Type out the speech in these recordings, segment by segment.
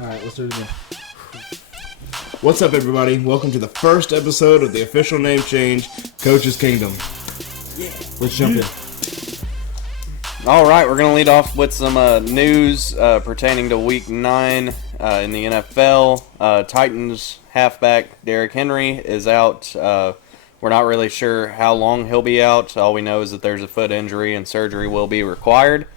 Alright, let's do it again. What's up, everybody? Welcome to the first episode of the official name change, Coach's Kingdom. Yeah. Let's jump in. All right, we're going to lead off with some news pertaining to Week 9 in the NFL. Titans halfback Derrick Henry is out. We're not really sure how long he'll be out. All we know is that there's a foot injury and surgery will be required.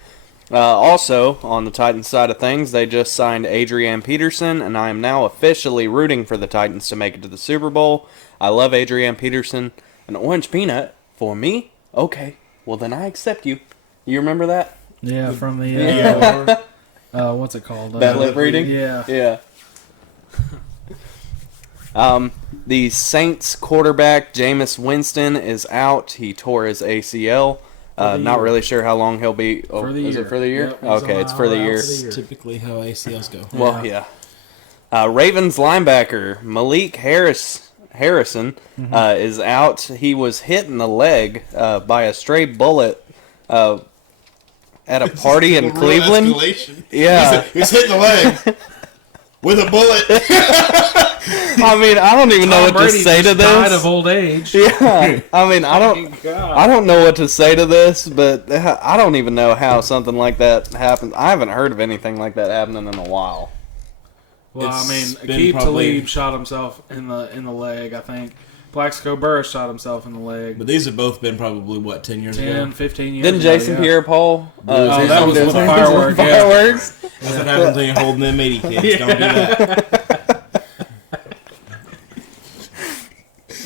Also, on the Titans side of things, they just signed Adrian Peterson, and I am now officially rooting for the Titans to make it to the Super Bowl. I love Adrian Peterson. An orange peanut for me? Okay, well then I accept you. You remember that? Yeah, from the what's it called? That lip reading? Yeah. Yeah. The Saints quarterback, Jameis Winston, is out. He tore his ACL. Not really sure how long he'll be. Oh, is it for the year? Yep, okay, it's for the year. That's typically how ACLs go. Well, yeah. Ravens linebacker Malik Harrison is out. He was hit in the leg by a stray bullet at a party in Cleveland. Escalation. Yeah. He's hitting the leg with a bullet. I mean, I don't even know what to say to this. Died of old age. Yeah, I mean, I don't know what to say to this, but I don't even know how something like that happens. I haven't heard of anything like that happening in a while. Well, It's I mean, been Akeem probably- Talib shot himself in the leg, I think. Plaxico Burress shot himself in the leg. But these have both been probably, 10 years 10, ago? 15 years Didn't ago, Jason yeah. Pierre-Paul? Oh, that was with the firework. Yeah. Fireworks? That's what happens when you're holding them 80 kids. Don't do that.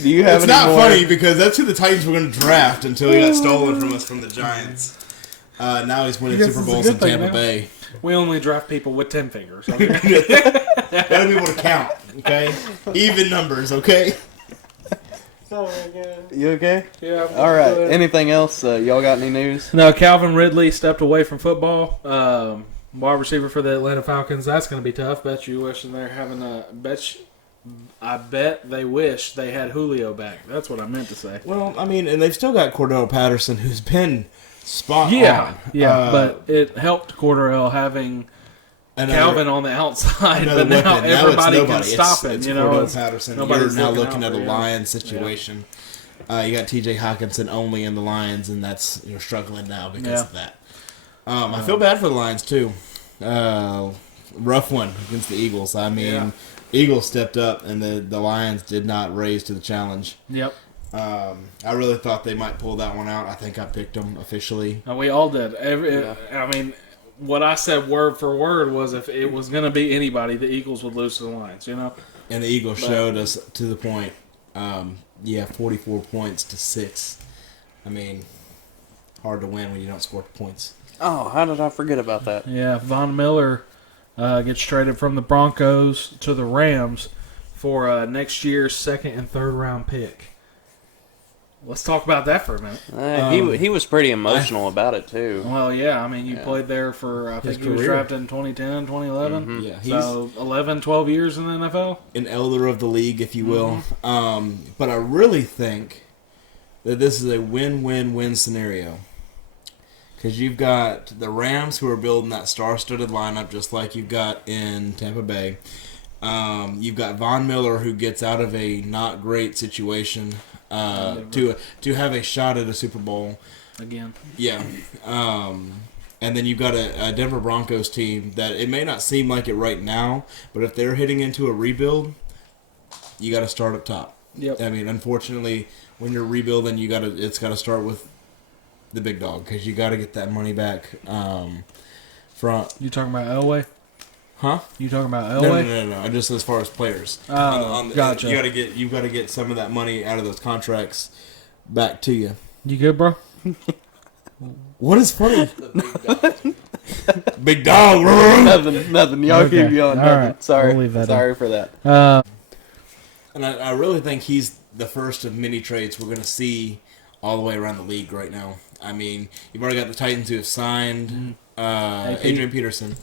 Do you have It's any not more? funny because that's who the Titans were going to draft until he got stolen from us from the Giants. Now he's winning Yes, Super it's a Bowls good in thing Tampa now. Bay. We only draft people with 10 fingers. Okay? Gotta be able to count, okay? Even numbers, okay? Oh, my God. You okay? Yeah. All right. Anything else? Y'all got any news? No, Calvin Ridley stepped away from football. Wide receiver for the Atlanta Falcons. That's going to be tough. Bet you wishing they're having a I bet they wish they had Julio back. That's what I meant to say. Well, I mean, and they've still got Cordell Patterson, who's been spot Yeah, on. yeah, but it helped Cordell having Calvin on the outside, another but now weapon. everybody it's can nobody. stop him. It's You know, Cordell Patterson. You're nobody's now looking looking out at a for him. Lions situation. You got T.J. Hawkinson only in the Lions, and that's struggling now because of that. I feel bad for the Lions too. Rough one against the Eagles. I mean, Eagles stepped up, and the Lions did not raise to the challenge. Yep. I really thought they might pull that one out. I think I picked them officially. And we all did. I mean, what I said word for word was if it was going to be anybody, the Eagles would lose to the Lions. You know. And the Eagles showed us to the point. 44 points to 6. I mean, hard to win when you don't score points. Oh, how did I forget about that? Yeah, Von Miller gets traded from the Broncos to the Rams for next year's second and third round pick. Let's talk about that for a minute. He was pretty emotional about it, too. Well, yeah, I mean, you played there for, I think he was career. drafted in 2010, 2011. Yeah, he's So 11, 12 years in the NFL. an elder of the league, if you will. But I really think that this is a win-win-win scenario. Because you've got the Rams who are building that star-studded lineup just like you've got in Tampa Bay. You've got Von Miller who gets out of a not great situation to have a shot at a Super Bowl. Again. Yeah. And then you've got a Denver Broncos team that it may not seem like it right now, but if they're hitting into a rebuild, you got to start up top. Yep. I mean, unfortunately, when you're rebuilding, it's got to start with the big dog because you got to get that money back from. You talking about Elway? Huh? You talking about No, Elway? no. Just as far as players. Gotcha. You got to get some of that money out of those contracts back to you. You good, bro? What is funny? Big dog. Nothing. Y'all Okay. keep going. All Nothing. right. Sorry. We'll leave that Sorry for that. And I really think he's the first of many trades we're going to see all the way around the league right now. I mean, you've already got the Titans who have signed Adrian Peterson.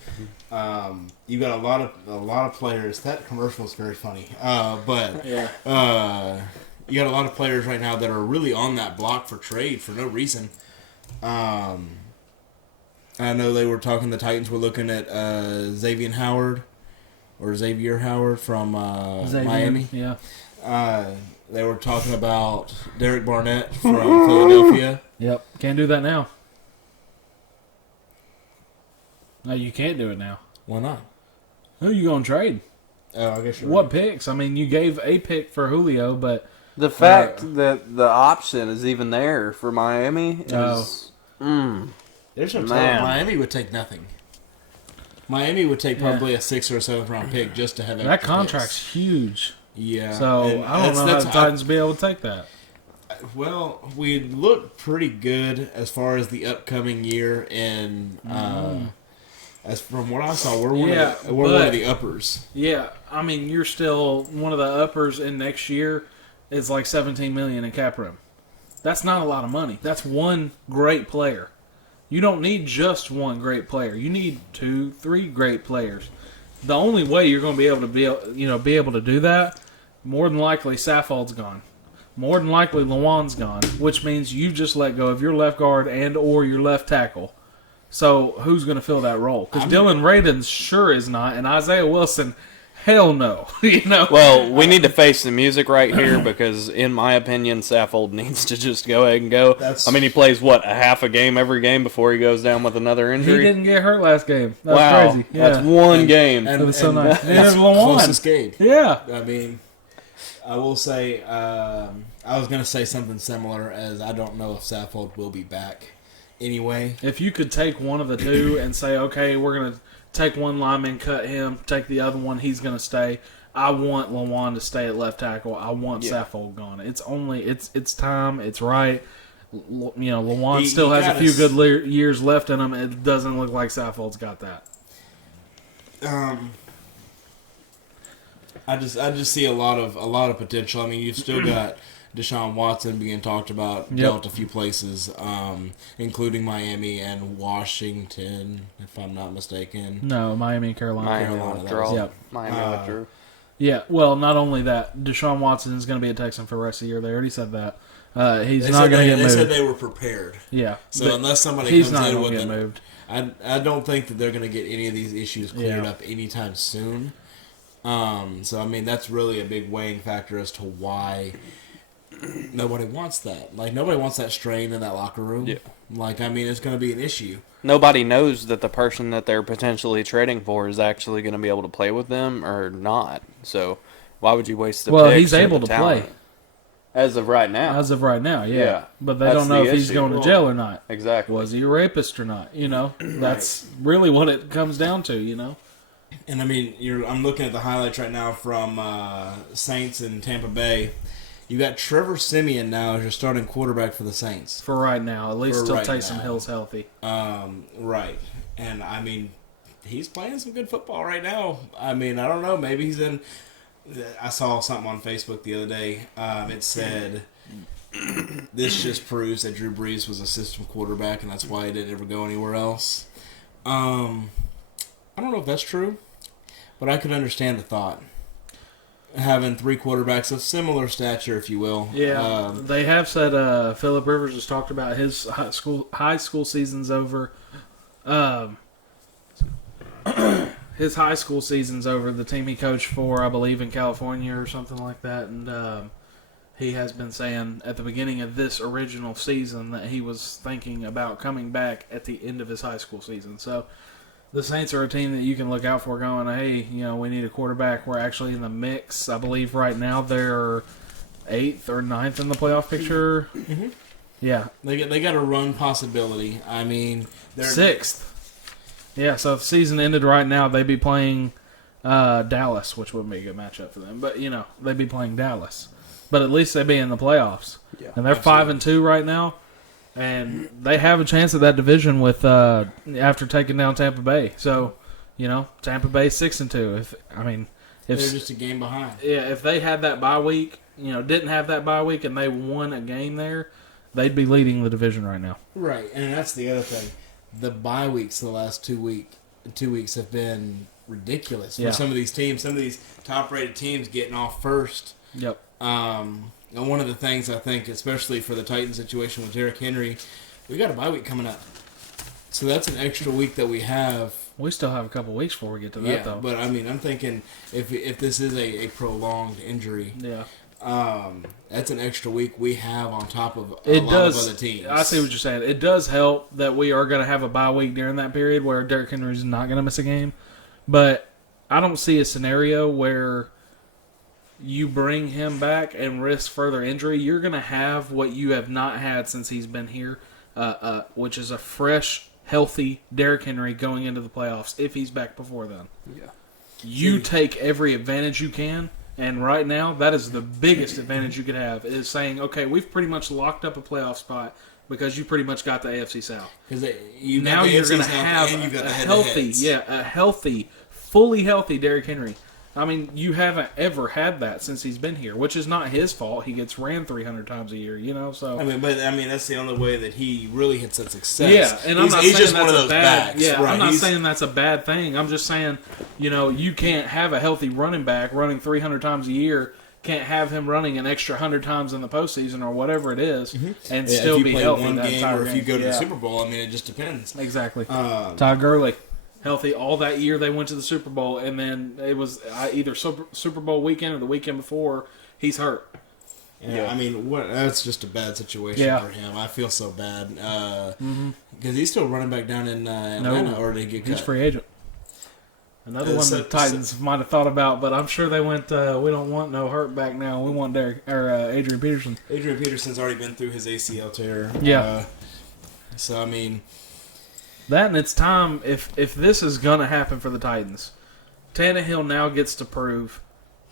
You've got a lot of players. That commercial is very funny. But you got a lot of players right now that are really on that block for trade for no reason. I know they were talking. The Titans were looking at Xavier Howard. or Xavier Howard from Miami. Yeah. They were talking about Derek Barnett from Philadelphia. Yep. Can't do that now. No, you can't do it now. Why not? Who are you going to trade? Oh, I guess you're What right. picks? I mean, you gave a pick for Julio, but The fact that the option is even there for Miami is... There's no Man. telling. Miami would take nothing. Miami would take probably a 6th or 7th round pick just to have that extra contract's picks. huge. Yeah. So And I don't know how the Titans be able to take that. Well, we look pretty good as far as the upcoming year, and as from what I saw, we're one of the uppers. Yeah, I mean, you're still one of the uppers, and next year is like $17 million in cap room. That's not a lot of money. That's one great player. You don't need just one great player. You need 2, 3 great players. The only way you're going to be able to do that, more than likely, Saffold's gone. More than likely, Lawan's gone, which means you just let go of your left guard and or your left tackle. So who's going to fill that role? Because Dylan Radins sure is not, and Isaiah Wilson, hell no. Well, we need to face the music right here because, in my opinion, Saffold needs to just go ahead and go. I mean, he plays, a half a game every game before he goes down with another He injury? didn't get hurt last game. That was Wow, crazy. Yeah. that's one game. It was so nice. And That's there's Lawan. closest game. Yeah. I mean, I will say, I was going to say something similar as I don't know if Saffold will be back anyway. If you could take one of the two and say, okay, we're going to take one lineman, cut him, take the other one, he's going to stay. I want Lawan to stay at left tackle. I want Saffold gone. It's time. It's right. Lawan still has a few good years left in him. It doesn't look like Saffold's got that. I just see a lot of potential. I mean, you've still got Deshaun Watson being talked about, dealt a few places, including Miami and Washington, if I'm not mistaken. No, Miami and Carolina. Miami withdrew. Yep. Miami withdrew. Yeah, well, not only that, Deshaun Watson is going to be a Texan for the rest of the year. They already said that. He's not going to get moved. They said they were prepared. Yeah. So unless somebody he's comes not in going with to get moved. I don't think that they're going to get any of these issues cleared up anytime soon. So, I mean, that's really a big weighing factor as to why nobody wants that. Like, nobody wants that strain in that locker room. Yeah. Like, I mean, it's going to be an issue. Nobody knows that the person that they're potentially trading for is actually going to be able to play with them or not. So, why would you waste the picks? Well, he's or able the to talent? play. As of right now. As of right now, yeah. Yeah. But they That's don't know the if he's issue. going to jail or not. Exactly. Was he a rapist or not? That's really what it comes down to, And, I mean, I'm looking at the highlights right now from Saints and Tampa Bay. You got Trevor Siemian now as your starting quarterback for the Saints. For right now, at least For till right Taysom now. Hill's healthy. Right. And, I mean, he's playing some good football right now. I mean, I don't know. Maybe he's in... I saw something on Facebook the other day. It said, this just proves that Drew Brees was a system quarterback, and that's why he didn't ever go anywhere else. I don't know if that's true, but I could understand the thought. Having 3 quarterbacks of similar stature, if you will. Yeah, they have said Phillip Rivers has talked about his high school season's over. His high school season's over. The team he coached for, I believe, in California or something like that, and he has been saying at the beginning of this original season that he was thinking about coming back at the end of his high school season. So the Saints are a team that you can look out for going, hey, we need a quarterback. We're actually in the mix. I believe right now they're 8th or 9th in the playoff picture. Mm-hmm. Yeah. They got a run possibility. I mean, they're 6th. Yeah, so if the season ended right now, they'd be playing Dallas, which wouldn't be a good matchup for them. But, they'd be playing Dallas. But at least they'd be in the playoffs. Yeah, and they're 5-2 right now. And they have a chance at that division with after taking down Tampa Bay. So, Tampa Bay 6-2. If they're just a game behind. Yeah, if they had that bye week, didn't have that bye week, and they won a game there, they'd be leading the division right now. Right, and that's the other thing. The bye weeks the last 2 weeks have been ridiculous for some of these teams. Some of these top-rated teams getting off first. Yep. And one of the things I think, especially for the Titan situation with Derrick Henry, we got a bye week coming up. So that's an extra week that we have We still have a couple weeks before we get to that, though. But I mean, I'm thinking if this is a prolonged injury, that's an extra week we have on top of a lot of other teams. I see what you're saying. It does help that we are going to have a bye week during that period where Derrick Henry's not going to miss a game. But I don't see a scenario where you bring him back and risk further injury. You're going to have what you have not had since he's been here, which is a fresh, healthy Derrick Henry going into the playoffs if he's back before then. Yeah. You take every advantage you can. And right now, that is the biggest advantage you could have, is saying, okay, we've pretty much locked up a playoff spot because you pretty much got the AFC South. Now you're going to have a healthy, fully healthy Derrick Henry. I mean, you haven't ever had that since he's been here, which is not his fault. He gets ran 300 times a year, So I mean, that's the only way that he really hits that success. Yeah, and I'm not saying just that's one of those bad. backs. Yeah, right. I'm not saying that's a bad thing. I'm just saying, you can't have a healthy running back running 300 times a year. Can't have him running an extra 100 times in the postseason or whatever it is, and still be healthy one that game, entire or if you game. go to the Super Bowl. I mean, it just depends. Exactly. Todd Gurley. Healthy all that year they went to the Super Bowl, and then it was either Super Bowl weekend or the weekend before he's hurt. Yeah, I mean, that's just a bad situation for him. I feel so bad because he's still running back down in Atlanta, or did he get cut? He's free agent. Another one the Titans might have thought about, but I'm sure they went. We don't want no hurt back now. We want Adrian Peterson. Adrian Peterson's already been through his ACL tear. Yeah. So I mean. That, and it's time, if this is going to happen for the Titans, Tannehill now gets to prove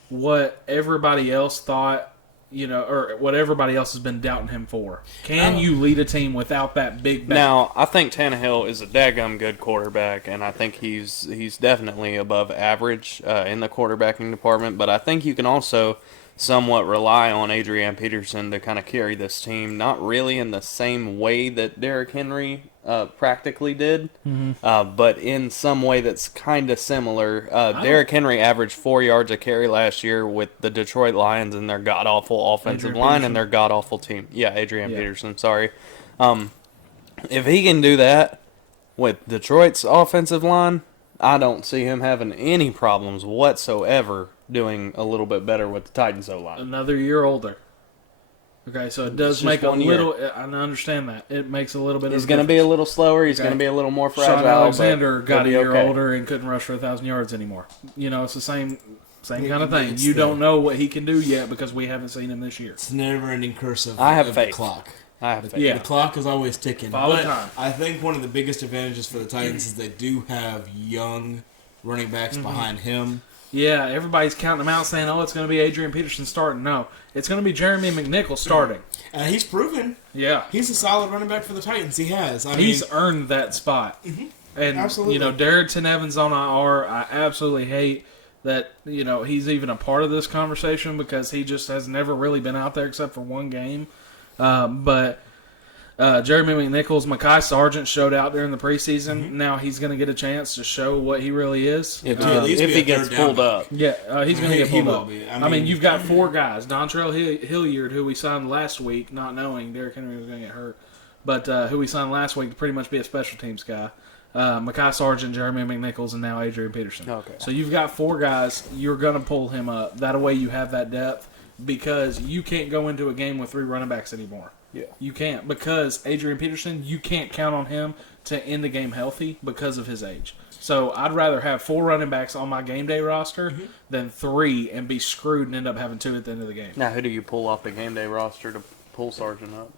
what everybody else thought, or what everybody else has been doubting him for. Can you lead a team without that big back? Now, I think Tannehill is a daggum good quarterback, and I think he's definitely above average in the quarterbacking department, but I think you can also somewhat rely on Adrian Peterson to kind of carry this team, not really in the same way that Derrick Henry practically did, but in some way that's kind of similar. Derrick Henry averaged 4 yards a carry last year with the Detroit Lions and their god-awful offensive line and their god-awful team. Yeah, Adrian Peterson, sorry. If he can do that with Detroit's offensive line, I don't see him having any problems whatsoever doing a little bit better with the Titans O-line. Another year older. Okay, so it does make a little. I understand that it makes a little bit. He's going to be a little slower. He's going to be a little more fragile. Sean Alexander got a year older and couldn't rush for 1,000 yards anymore. It's the same kind of thing. You don't know what he can do yet because we haven't seen him this year. It's never-ending curse of I have of faith. the clock. I have faith. Yeah. The clock is always ticking. All the But time. I think one of the biggest advantages for the Titans is they do have young running backs behind him. Yeah, everybody's counting him out saying, it's going to be Adrian Peterson starting. No, it's going to be Jeremy McNichols starting. And he's proven. Yeah. He's a solid running back for the Titans. He has. He's earned that spot. And, absolutely. Darrington Evans on IR, I absolutely hate that, he's even a part of this conversation because he just has never really been out there except for one game. But Jeremy McNichols, Mekhi Sargent showed out during the preseason. Now he's going to get a chance to show what he really is. If he gets pulled up. Yeah, he's going to get pulled up. Be. I mean, you've got four guys. Dontrell Hilliard, who we signed last week, not knowing Derrick Henry was going to get hurt, but who we signed last week to pretty much be a special teams guy. Mekhi Sargent, Jeremy McNichols, and now Adrian Peterson. Okay. So you've got four guys. You're going to pull him up. That way you have that depth because you can't go into a game with three running backs anymore. Yeah. You can't because Adrian Peterson, you can't count on him to end the game healthy because of his age. So I'd rather have four running backs on my game day roster than three and be screwed and end up having two at the end of the game. Now, who do you pull off the game day roster to pull Sargent up?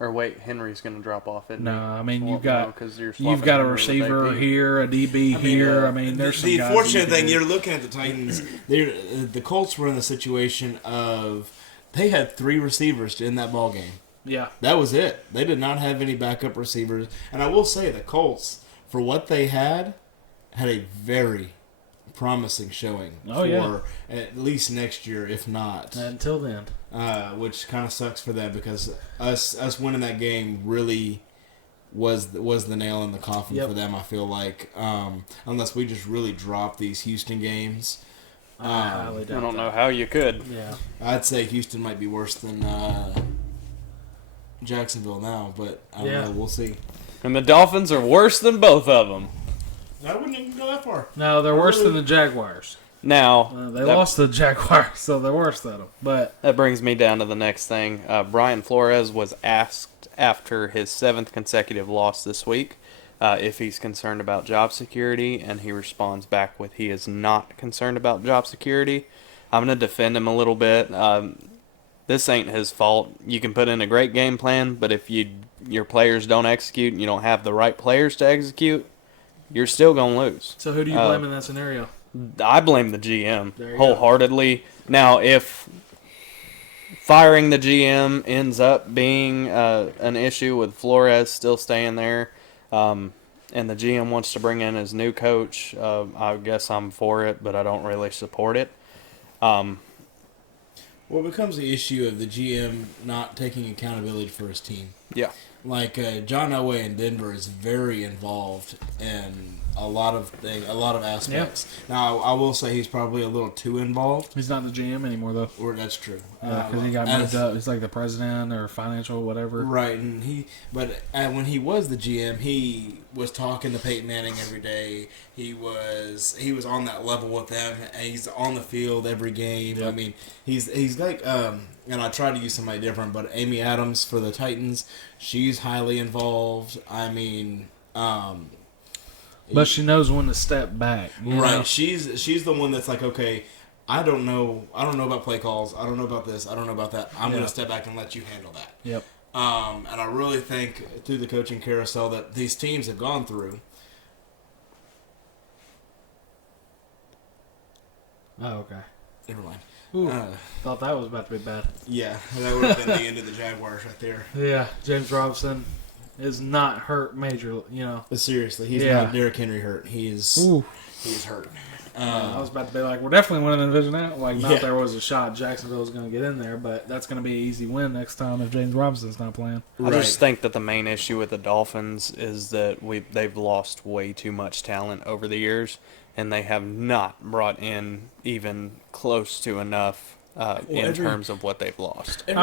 Or wait, Henry's going to drop off, isn't he? No, I mean, Well, you've got a Henry receiver with AP. here, a DB here. I mean, there's some the guys fortunate you can thing, do. you're looking at the Titans. The Colts were in the situation of they had three receivers in that ball game. Yeah. That was it. They did not have any backup receivers. And I will say the Colts, for what they had a very promising showing for at least next year, if not. Until then. Which kind of sucks for them because us winning that game really was the nail in the coffin for them, I feel like. Unless we just really drop these Houston games. I don't know how you could. Yeah. I'd say Houston might be worse than Jacksonville now, but I don't know. We'll see. And the Dolphins are worse than both of them. I wouldn't even go that far. No, they're worse than the Jaguars. Now, They lost to the Jaguars, so they're worse than them. But that brings me down to the next thing. Brian Flores was asked after his 7th consecutive loss this week if he's concerned about job security, and he responds back with he is not concerned about job security. I'm going to defend him a little bit. This ain't his fault. You can put in a great game plan, but if your players don't execute and you don't have the right players to execute, you're still going to lose. so who do you blame in that scenario? I blame the GM There you wholeheartedly. Now, if firing the GM ends up being an issue with Flores still staying there, and the GM wants to bring in his new coach, I guess I'm for it, but I don't really support it. Well, it becomes the issue of the GM not taking accountability for his team. Yeah. Like John Elway in Denver is very involved in a lot of aspects. Now, I will say he's probably a little too involved. He's not the GM anymore, though. Or that's true. Because he got moved up. He's like the president or financial whatever. Right, and when he was the GM, he was talking to Peyton Manning every day. He was on that level with them. And he's on the field every game. Yep. I mean, he's like and I try to use somebody different, but Amy Adams for the Titans, she's highly involved. I mean, but she knows when to step back. Right. Know? She's the one that's like, okay, I don't know about play calls. I don't know about this. I don't know about that. I'm going to step back and let you handle that. Yep. And I really think through the coaching carousel that these teams have gone through. Oh, okay. Never mind. Ooh, thought that was about to be bad. Yeah, that would have been the end of the Jaguars right there. Yeah, James Robinson is not hurt major, But seriously, he's not Derrick Henry hurt. He's hurt. I was about to be like, we're definitely winning the division now. Like, not there was a shot Jacksonville was going to get in there, but that's going to be an easy win next time if James Robinson's not playing. I just think that the main issue with the Dolphins is that they've lost way too much talent over the years, and they have not brought in even close to enough in terms of what they've lost. They've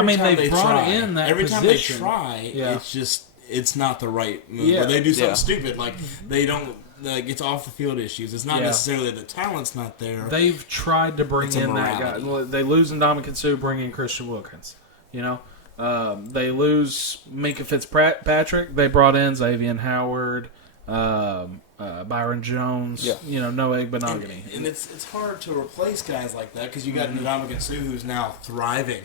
brought in that every position. time they try, it's not the right move. Yeah. Or they do something stupid, like they don't. Like it's off the field issues. It's not necessarily the talent's not there. They've tried to bring in that guy. They lose Ndamukong Suh, bring in Christian Wilkins. They lose Minka Fitzpatrick. They brought in Xavier Howard, Byron Jones. Noah Igbenogany. And it's hard to replace guys like that because you got Ndamukong Suh who's now thriving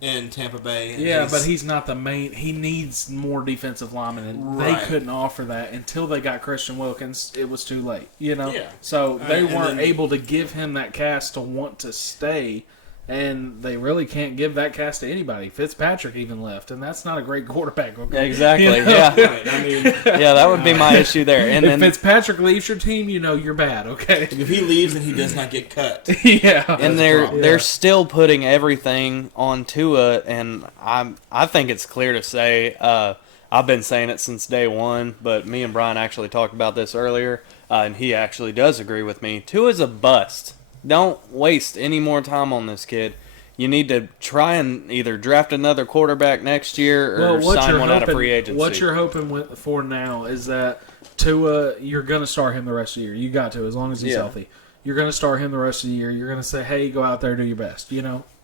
in Tampa Bay. But he's not the main. He needs more defensive linemen, and they couldn't offer that until they got Christian Wilkins. It was too late, Yeah. So they weren't able to give him that cast to want to stay, and they really can't give that cast to anybody. Fitzpatrick even left, and that's not a great quarterback. Okay? Exactly. Yeah. Right. I mean, that would be my issue there. And if Fitzpatrick leaves your team, you're bad. Okay. If he leaves and he does not get cut, and they're still putting everything on Tua, and I think it's clear to say I've been saying it since day one, but me and Brian actually talked about this earlier, and he actually does agree with me. Tua's a bust. Don't waste any more time on this kid. You need to try and either draft another quarterback next year or sign one out of free agency. What you're hoping for now is that Tua, you're going to start him the rest of the year. You got to, as long as he's healthy. You're going to start him the rest of the year. You're going to say, hey, go out there, do your best.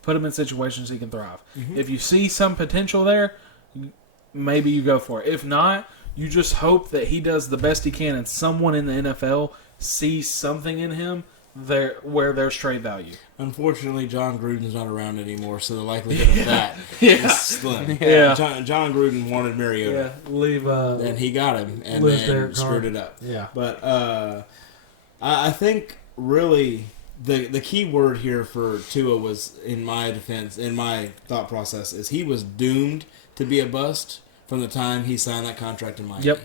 Put him in situations he can thrive. Mm-hmm. If you see some potential there, maybe you go for it. If not, you just hope that he does the best he can and someone in the NFL sees something in him where there's trade value. Unfortunately, John Gruden's not around anymore, so the likelihood of that is slim. Yeah. John Gruden wanted Mariota. Yeah, leave. And he got him, and then screwed it up. Yeah. But I think really the key word here for Tua was, in my defense, in my thought process, is he was doomed to be a bust from the time he signed that contract in Miami. Yep.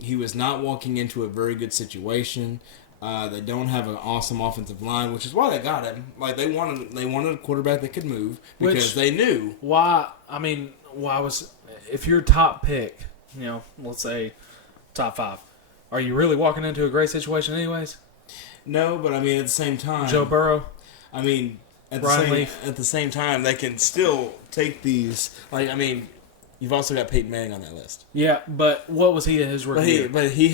He was not walking into a very good situation. They don't have an awesome offensive line, which is why they got him. Like they wanted a quarterback that could move because they knew why. If you're top pick, let's say top 5, are you really walking into a great situation anyways? No, but I mean at the same time, Joe Burrow. I mean at the same time, they can still take these. Like I mean, you've also got Peyton Manning on that list. Yeah, but what was he in his rookie year? But he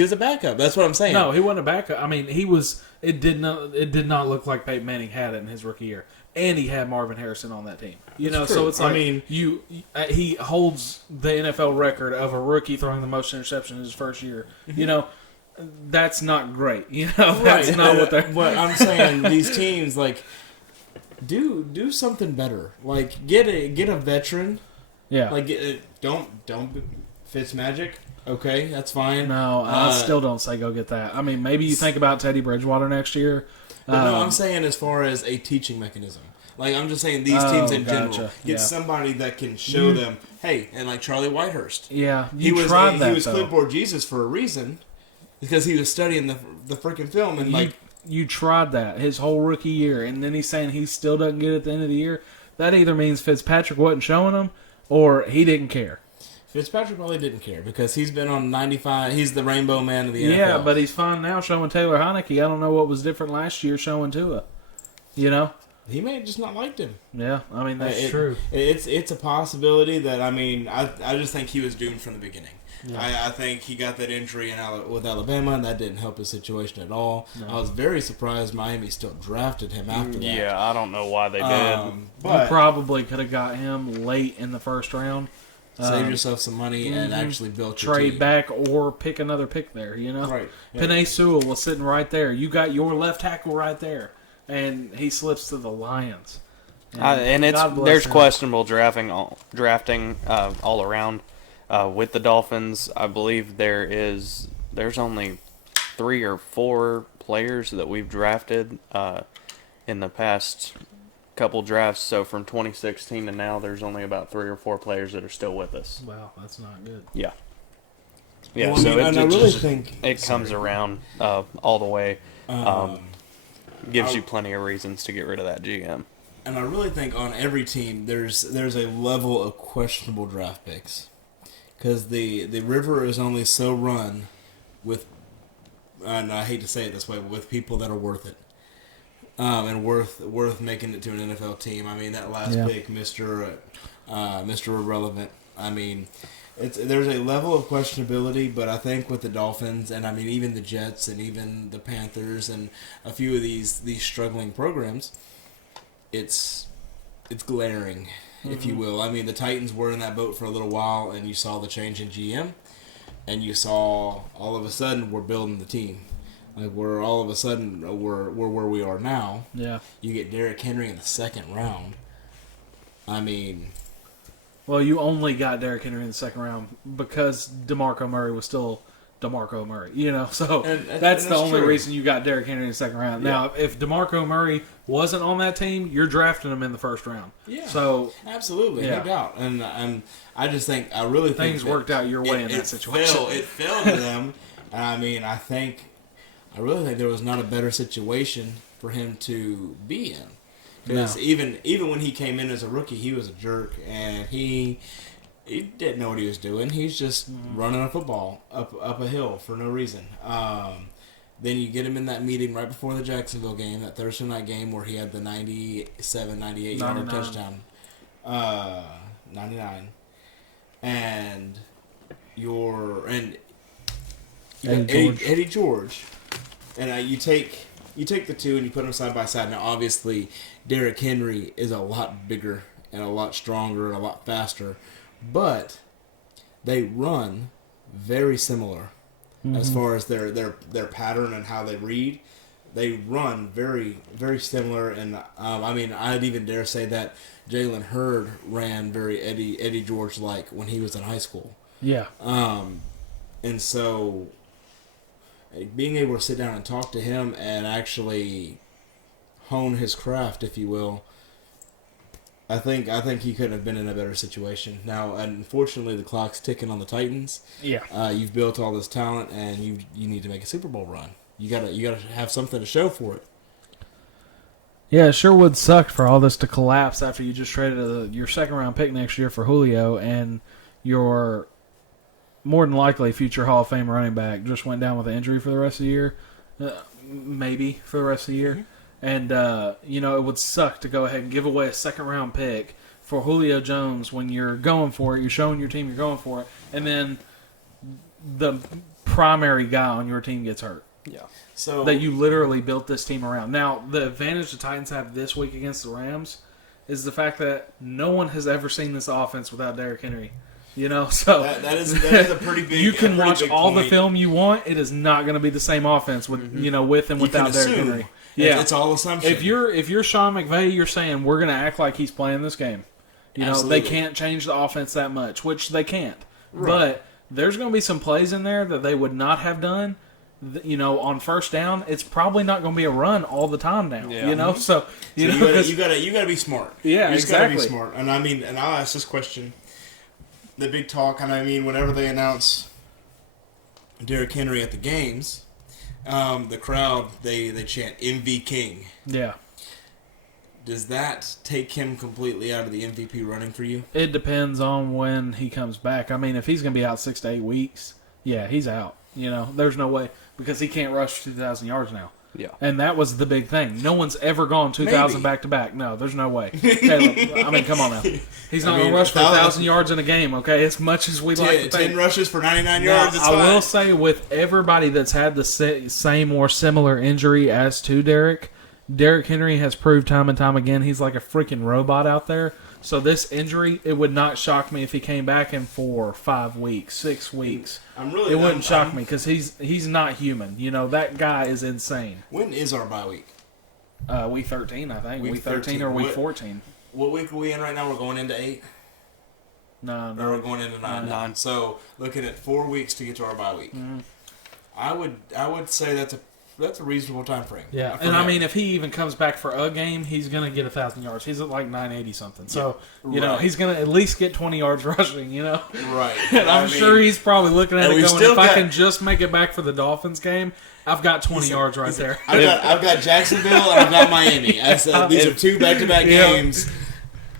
was a backup. That's what I'm saying. No, he wasn't a backup. I mean, he was. It did not look like Peyton Manning had it in his rookie year, and he had Marvin Harrison on that team. So it's like he holds the NFL record of a rookie throwing the most interceptions in his first year. That's not great. That's not what they're. But I'm saying these teams do something better. Like get a veteran. Yeah. Like don't Fitzmagic. Okay, that's fine. No, I still don't say go get that. I mean, maybe you think about Teddy Bridgewater next year. But no, I'm saying as far as a teaching mechanism. Like, I'm just saying these teams in general. Get somebody that can show them, hey, and like Charlie Whitehurst. Yeah, he was clipboard Jesus for a reason because he was studying the freaking film. And you tried that his whole rookie year, and then he's saying he still doesn't get it at the end of the year. That either means Fitzpatrick wasn't showing him or he didn't care. Fitzpatrick probably didn't care because he's been on 95. He's the rainbow man of the NFL. Yeah, but he's fine now showing Taylor Heinicke. I don't know what was different last year showing Tua. He may have just not liked him. Yeah, I mean, that's true. It's a possibility that, I just think he was doomed from the beginning. Yeah. I think he got that injury with Alabama, and that didn't help his situation at all. No. I was very surprised Miami still drafted him after that. Yeah, I don't know why they did. But you probably could have got him late in the first round. Save yourself some money and actually build your trade team. Back or pick another pick there, Right. Yeah. Penei Sewell was sitting right there. You got your left tackle right there. And he slips to the Lions. And there's questionable drafting all around. With the Dolphins, I believe there's only 3 or 4 players that we've drafted in the past couple drafts. So from 2016 to now, there's only about 3 or 4 players that are still with us. Wow, that's not good. Yeah. Yeah, well, so I really think it comes around all the way. Gives you plenty of reasons to get rid of that GM. And I really think on every team there's a level of questionable draft picks. Because the river is only so run with, and I hate to say it this way, but with people that are worth it. And worth making it to an NFL team. I mean, that last pick, Mr. Irrelevant. I mean, there's a level of questionability, but I think with the Dolphins and even the Jets and even the Panthers and a few of these struggling programs, it's glaring, if you will. I mean, the Titans were in that boat for a little while, and you saw the change in GM, and you saw all of a sudden we're building the team. Like we're all of a sudden we're where we are now. Yeah. You get Derrick Henry in the second round. I mean. Well, you only got Derrick Henry in the second round because DeMarco Murray was still DeMarco Murray, So that's the only reason you got Derrick Henry in the second round. Yeah. Now, if DeMarco Murray wasn't on that team, you're drafting him in the first round. Yeah. So absolutely, no doubt. And I just think I really think things worked out your way in that situation. It fell to them. I really think there was not a better situation for him to be in. Because even when he came in as a rookie, he was a jerk, and he didn't know what he was doing. He's just running a football up a hill for no reason. Then you get him in that meeting right before the Jacksonville game, that Thursday night game where he had the 97, 98-yard touchdown. 99. And Eddie George. And you take the two and you put them side by side. Now, obviously, Derrick Henry is a lot bigger and a lot stronger and a lot faster, but they run very similar as far as their pattern and how they read. They run very, very similar, and I'd even dare say that Jalen Hurd ran very Eddie George-like when he was in high school. Yeah. And so being able to sit down and talk to him and actually hone his craft, if you will, I think he couldn't have been in a better situation. Now, unfortunately, the clock's ticking on the Titans. Yeah. You've built all this talent, and you need to make a Super Bowl run. You gotta have something to show for it. Yeah, it sure would suck for all this to collapse after you just traded your second round pick next year for Julio, and your more than likely future Hall of Fame running back just went down with an injury for the rest of the year, maybe for the rest of the year. And, it would suck to go ahead and give away a second-round pick for Julio Jones when you're going for it, you're showing your team you're going for it, and then the primary guy on your team gets hurt. Yeah. So That you literally built this team around. Now, the advantage the Titans have this week against the Rams is the fact that no one has ever seen this offense without Derrick Henry. So that is a pretty big. you can watch big all point. the film you want. It is not going to be the same offense with with and without Derrick Henry. Yeah, it's all assumption. If you're Sean McVay, you're saying we're going to act like he's playing this game. Absolutely. They can't change the offense that much, which they can't. Right. But there's going to be some plays in there that they would not have done. On first down, it's probably not going to be a run all the time now. Yeah. So you gotta be smart. Yeah, you just gotta be exactly. smart. And and I'll ask this question. The big talk, and whenever they announce Derrick Henry at the games, the crowd they chant MV King. Yeah. Does that take him completely out of the MVP running for you? It depends on when he comes back. If he's going to be out 6 to 8 weeks, yeah, he's out. There's no way because he can't rush 2,000 yards now. Yeah. And that was the big thing. No one's ever gone 2,000 back to back. No, there's no way. Caleb, come on now. He's not going to rush for 1,000 yards in a game, okay? As much as we'd like to think. 10 rushes for 99 yards, it's I fine. will say with everybody that's had the same or similar injury as to Derrick Henry has proved time and time again he's like a freaking robot out there. So this injury, it would not shock me if he came back in 4, 5 weeks, 6 weeks. It wouldn't shock me because he's not human. That guy is insane. When is our bye week? Week 13, I think. Week 13 or What- week 14. What week are we in right now? We're going into 8? No. Or we're going into 9? 9. So, looking at 4 weeks to get to our bye week. Mm-hmm. I would say that's a reasonable time frame. Yeah, for and him. if he even comes back for a game, he's going to get 1,000 yards. He's at like 980 something. So, Right. he's going to at least get 20 yards rushing, Right. And I'm sure he's probably looking at and it we've going, still if I got- can just make it back for the Dolphins game, I've got 20 yards right there. I've got Jacksonville and I've got Miami. I said these are 2 back-to-back games.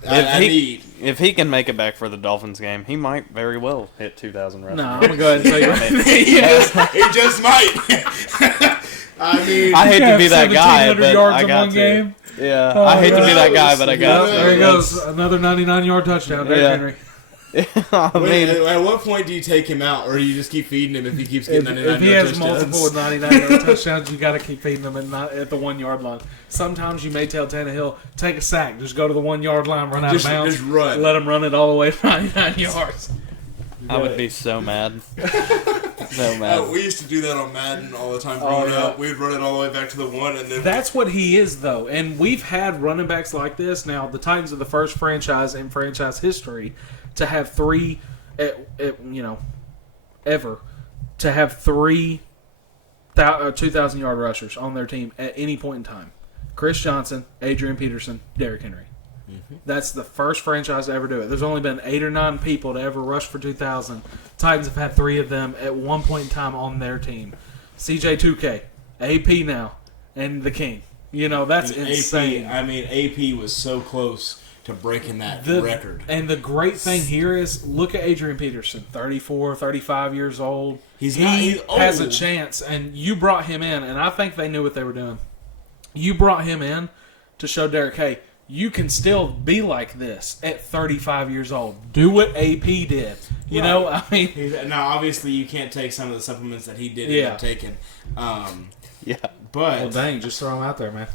I need. If he can make it back for the Dolphins game, he might very well hit 2,000 rushing. No, I'm going to go ahead and tell you right He just might. I hate to be that guy, 1,700 but yards I in got one to. game. Yeah, I hate to be that guy, but I got to. There he goes. Another 99-yard touchdown, Derrick Yeah. Henry. I mean, At what point do you take him out, or do you just keep feeding him if he keeps getting 99 If he has touchdowns? multiple 99-yard touchdowns, you got to keep feeding them at the 1 yard line. Sometimes you may tell Tannehill, take a sack, just go to the 1 yard line, run out of bounds, just run. let him run it all the way to 99 yards. I would be so mad. So mad. We used to do that on Madden all the time growing up. We'd run it all the way back to the 1, and then That's what he is, though. And we've had running backs like this. Now, the Titans are the first franchise in franchise history to have 3, ever, to have 3 2,000-yard rushers on their team at any point in time. Chris Johnson, Adrian Peterson, Derrick Henry. That's the first franchise to ever do it. There's only been 8 or 9 people to ever rush for 2,000. Titans have had 3 of them at one point in time on their team. CJ 2K, AP now, and the King. That's insane. AP was so close to breaking that record. And the great thing here is, look at Adrian Peterson, 34, 35 years old. He's has a old. chance, and you brought him in, and I think they knew what they were doing. You brought him in to show Derrick, hey, you can still be like this at 35 years old. Do what AP did. Now, obviously, you can't take some of the supplements that he did end up taking. Yeah. But Well, dang, just throw him out there, man.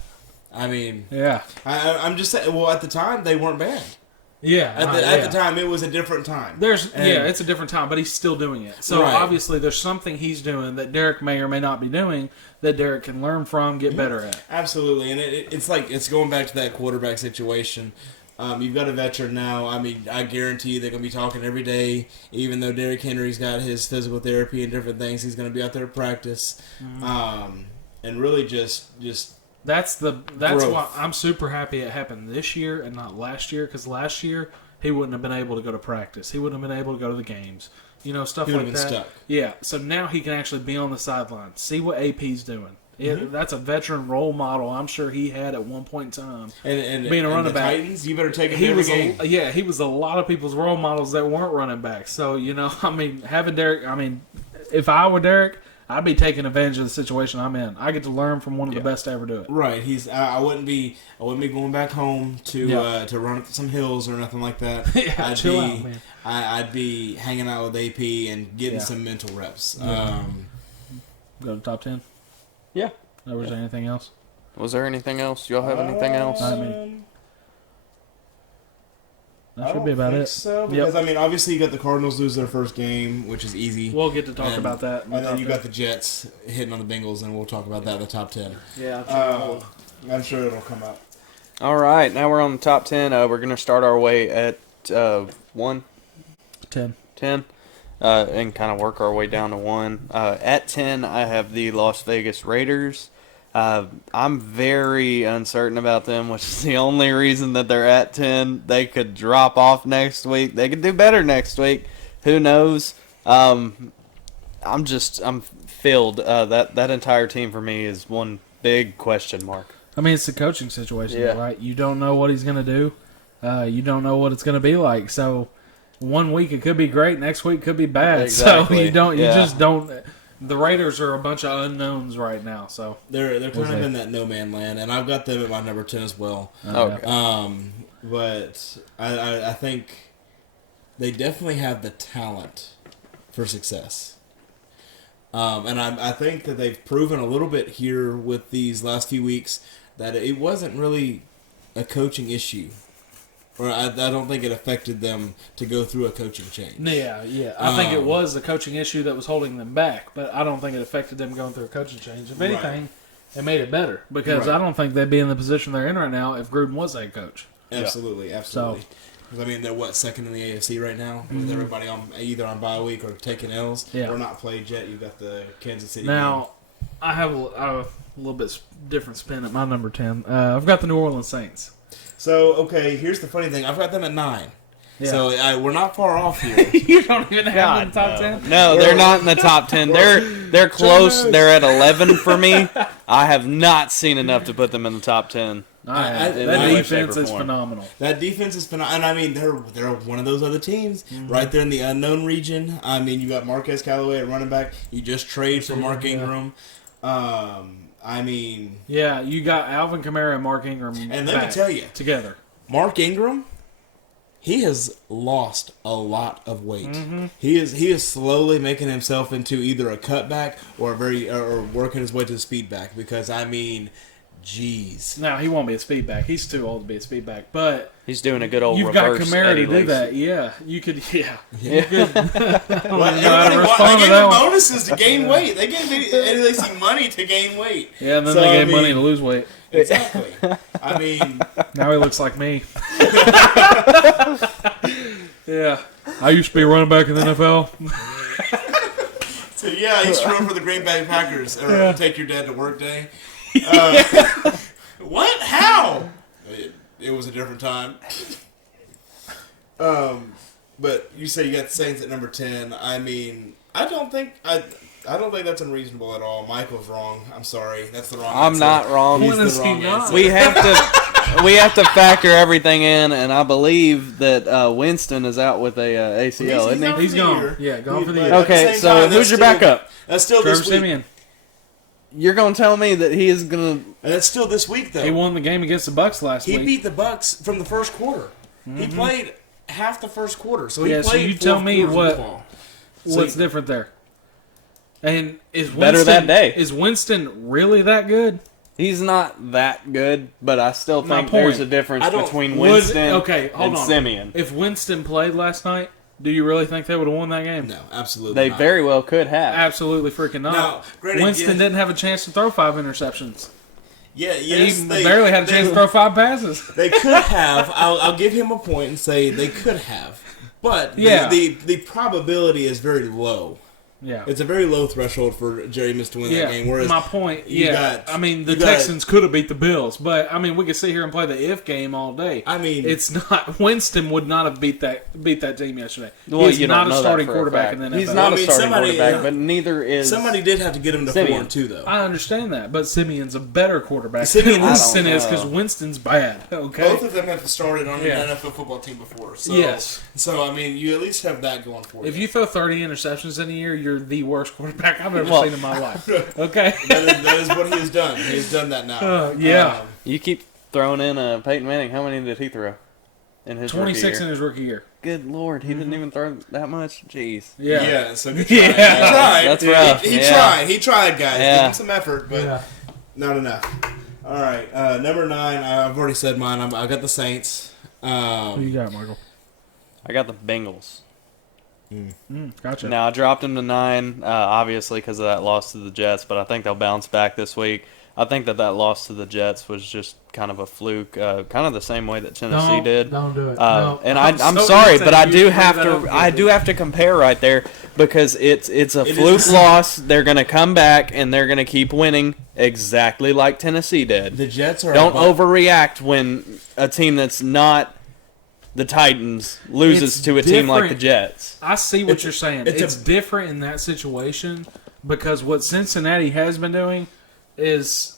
Yeah. I'm just saying. Well, at the time, they weren't banned. Yeah. At the time, it was a different time. It's a different time, but he's still doing it. So obviously, there's something he's doing that Derrick may or may not be doing that Derrick can learn from, get better at. Absolutely, and it's going back to that quarterback situation. You've got a veteran now. I guarantee you they're going to be talking every day. Even though Derrick Henry's got his physical therapy and different things, he's going to be out there to practice, and really just. That's growth. why I'm super happy it happened this year and not last year, because last year he wouldn't have been able to go to practice. He wouldn't have been able to go to the games. Stuff He would like have that. been stuck. Yeah, so now he can actually be on the sideline, see what AP's doing. That's a veteran role model I'm sure he had at one point in time. And being a running back. Titans, you better take him every game. He was a lot of people's role models that weren't running backs. So, having Derrick, if I were Derrick, I'd be taking advantage of the situation I'm in. I get to learn from one of the best to ever do it. Right. I wouldn't be going back home to run up some hills or nothing like that. Chill out, man. I'd be hanging out with AP and getting some mental reps. Go to top 10. Yeah. Or was there anything else? Was there anything else? Y'all have anything else? That should be about it. So, because obviously you got the Cardinals lose their first game, which is easy. We'll get to talk about that. And then you got the Jets hitting on the Bengals, and we'll talk about that in the top 10. Yeah, I'm sure it'll come up. All right, now we're on the top 10. We're going to start our way at 1. 10. And kind of work our way down to 1. At 10, I have the Las Vegas Raiders. I'm very uncertain about them, which is the only reason that they're at 10. They could drop off next week. They could do better next week. Who knows? I'm filled. That entire team for me is one big question mark. I mean, it's a coaching situation, Yeah. right? You don't know what he's going to do. You don't know what it's going to be like. So, one week it could be great, next week could be bad. Exactly. So you just don't. The Raiders are a bunch of unknowns right now. So they're kind of in that no man land, and I've got them at my number 10 as well. Okay. But I think they definitely have the talent for success. And I think that they've proven a little bit here with these last few weeks that it wasn't really a coaching issue. Or I don't think it affected them to go through a coaching change. Yeah. I think it was the coaching issue that was holding them back, but I don't think it affected them going through a coaching change. If anything, it made it better because I don't think they'd be in the position they're in right now if Gruden was head coach. Absolutely. So, I mean, they're second in the AFC right now with everybody either on bye week or taking L's or not played yet. You've got the Kansas City now, game. I have a little bit different spin at my number 10. I've got the New Orleans Saints. So, okay, here's the funny thing. I've got them at 9. Yeah. So, we're not far off here. You don't even have them in the top 10? No, they're not in the top 10. They're close. They're at 11 for me. I have not seen enough to put them in the top 10. That defense is phenomenal. That defense is phenomenal. And, I mean, they're one of those other teams right there in the unknown region. I mean, you got Marquez Callaway at running back. You just trade for Mark Ingram. I mean... Yeah, you got Alvin Kamara and Mark Ingram and let me tell you, together. Mark Ingram, he has lost a lot of weight. Mm-hmm. He is slowly making himself into either a cutback or or working his way to the speed back because, I mean... Jeez. Now, he won't be a speed back. He's too old to be a speed back, but... He's doing a good old you've reverse. You've got Kamara to do that, yeah. You could, yeah. You could, they gave him bonuses to gain weight. They gave some money to gain weight. Yeah, and then they gave money to lose weight. Exactly. I mean... Now he looks like me. Yeah. I used to be a running back in the NFL. So, yeah, I used to run for the Green Bay Packers. Or take your dad to work day. What? How? It was a different time. But you say you got the Saints at number 10. I mean, I don't think that's unreasonable at all. Michael's wrong. I'm sorry. That's the wrong answer. I'm not wrong. When is he not? We have to factor everything in, and I believe that Winston is out with a ACL, isn't he? He's gone. Yeah, gone for the year. Okay, so who's your backup? That's still Trevor this week. Siemian. You're going to tell me that he is going to... And that's still this week, though. He won the game against the Bucks last week. He beat the Bucks from the first quarter. Mm-hmm. He played half the first quarter, so he played. So you tell me what's different there. And is Winston better that day? Is Winston really that good? He's not that good, but I still think there's a difference between Winston and Siemian. If Winston played last night, do you really think they would have won that game? No, absolutely They not. very well could have. Absolutely freaking not. Now, granted, Winston didn't have a chance to throw 5 interceptions. Yeah, yes, he barely had a chance to throw 5 passes. They could have. I'll give him a point and say they could have. But the probability is very low. Yeah. It's a very low threshold for Jerry Miss to win that game. Whereas my point, the Texans could have beat the Bills, but I mean, we could sit here and play the if game all day. I mean, it's not. Winston would not have beat that team yesterday. Well, he's not a starting quarterback in the NFL. He's not a starting quarterback, but neither is. Somebody did have to get him to 4-2, though. I understand that, but Simeon's a better quarterback than Winston is because Winston's bad. Okay, both of them have started on an NFL football team before. So, yes. So I mean, you at least have that going for you. If you throw 30 interceptions in a year, you're you're the worst quarterback I've ever seen in my life. Okay, that is what he has done. He has done that now. Yeah. You keep throwing in Peyton Manning. How many did he throw in his 26 rookie year? in his rookie year. Good Lord, he didn't even throw that much. Jeez. Yeah. So he tried. Yeah. He tried. That's rough. He Yeah. tried. He tried, guys. Yeah. Give him some effort, but not enough. All right, number 9. I've already said mine. I got the Saints. Who you got, Michael? I got the Bengals. Gotcha. Now, I dropped them to 9, obviously, because of that loss to the Jets, but I think they'll bounce back this week. I think that loss to the Jets was just kind of a fluke, kind of the same way that Tennessee did. Don't do it. And I'm sorry, but I do have to compare right there because it's a fluke loss. They're going to come back and they're going to keep winning exactly like Tennessee did. The Jets are Don't overreact when a team that's not the Titans loses It's to a team like the different. Jets. I see what you're saying. it's It's different in that situation because what Cincinnati has been doing is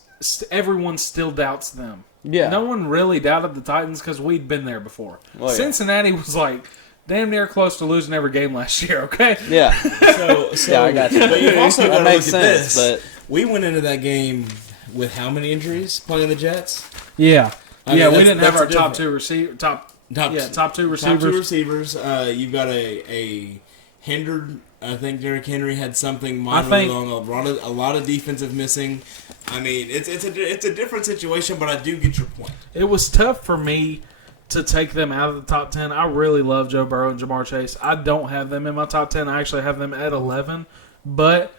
everyone still doubts them. Yeah. No one really doubted the Titans because we'd been there before. Well, yeah. Cincinnati was like damn near close to losing every game last year, okay? Yeah. So Yeah, I got you. But you've also That got to makes look at sense, this. but- We went into that game with how many injuries playing the Jets? Yeah. I mean, we that's- didn't have that's our top different. two receiver top two receivers. Top 2 receivers. You've got a hindered. I think Derrick Henry had something minorly wrong. A lot of defensive missing. I mean, it's a different situation, but I do get your point. It was tough for me to take them out of the top 10. I really love Joe Burrow and Jamar Chase. I don't have them in my top 10. I actually have them at 11, but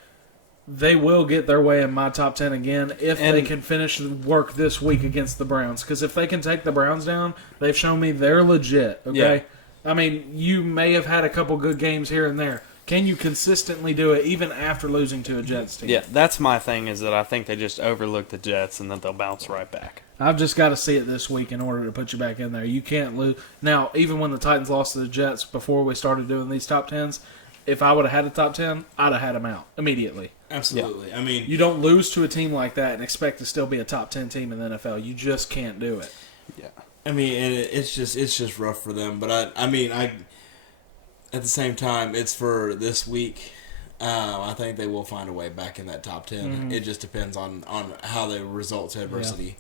they will get their way in my top 10 again if they can finish the work this week against the Browns. Because if they can take the Browns down, they've shown me they're legit. Okay, I mean, you may have had a couple good games here and there. Can you consistently do it even after losing to a Jets team? Yeah, that's my thing is that I think they just overlook the Jets and that they'll bounce right back. I've just got to see it this week in order to put you back in there. You can't lose. Now, even when the Titans lost to the Jets before we started doing these top 10s, if I would have had a top 10, I'd have had them out immediately. Absolutely. Yeah. I mean, You don't lose to a team like that and expect to still be a top 10 team in the NFL. You just can't do it. Yeah. I mean, and it's just rough for them. But I mean, at the same time, it's for this week. I think they will find a way back in that top 10. Mm-hmm. It just depends on how they result to adversity.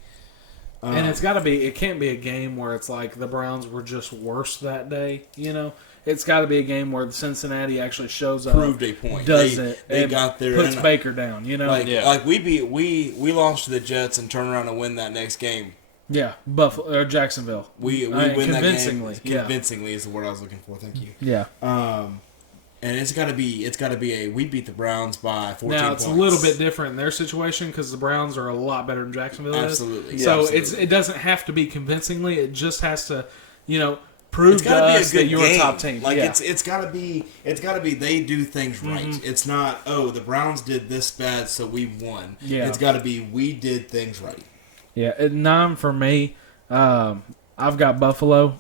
And it's got to be. It can't be a game where it's like the Browns were just worse that day. You know, it's got to be a game where the Cincinnati actually shows up, Proved a point. does They and got there, puts and Baker down. You know, like we lost to the Jets and turn around and win that next game. yeah, Buffalo or Jacksonville. We I mean, win that game convincingly. Yeah. Convincingly is the word I was looking for. Thank you. Yeah. And it's got to be a we beat the Browns by 14 Now it's points. a little bit different in their situation because the Browns are a lot better than Jacksonville Absolutely. is. Yeah, So absolutely. it doesn't have to be convincingly. It just has to, prove It's to got to be a us good that you're game. a top team. Like yeah. it's got to be they do things right. It's not the Browns did this bad so we won. Yeah. It's got to be we did things right. Yeah, at 9 for me. I've got Buffalo.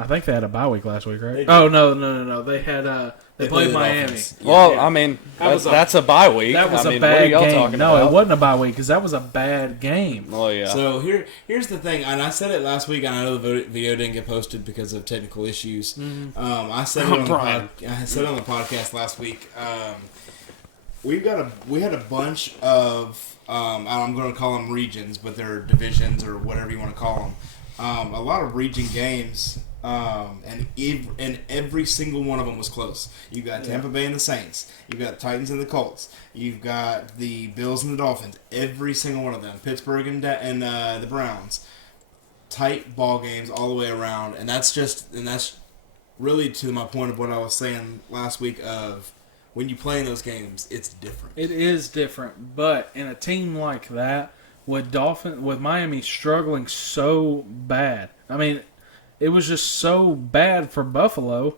I think they had a bye week last week, right? did. Oh no. They had they played the Miami. Dolphins. Well, Yeah. I mean, was that's a bye week. That was I a mean, bad what are y'all game. talking No, about? it wasn't a bye week because that was a bad game. Oh, yeah. So here's the thing, and I said it last week, and I know the video didn't get posted because of technical issues. I said it on I said it on the podcast last week. We had a bunch of I'm going to call them regions, but they're divisions or whatever you want to call them. A lot of region games. And every single one of them was close. You've got Tampa Bay and the Saints. You've got Titans and the Colts. You've got the Bills and the Dolphins. Every single one of them. Pittsburgh and the Browns. Tight ball games all the way around. And that's really to my point of what I was saying last week of when you play in those games, it's different. It is different, but in a team like that, with Miami struggling so bad, I mean, it was just so bad for Buffalo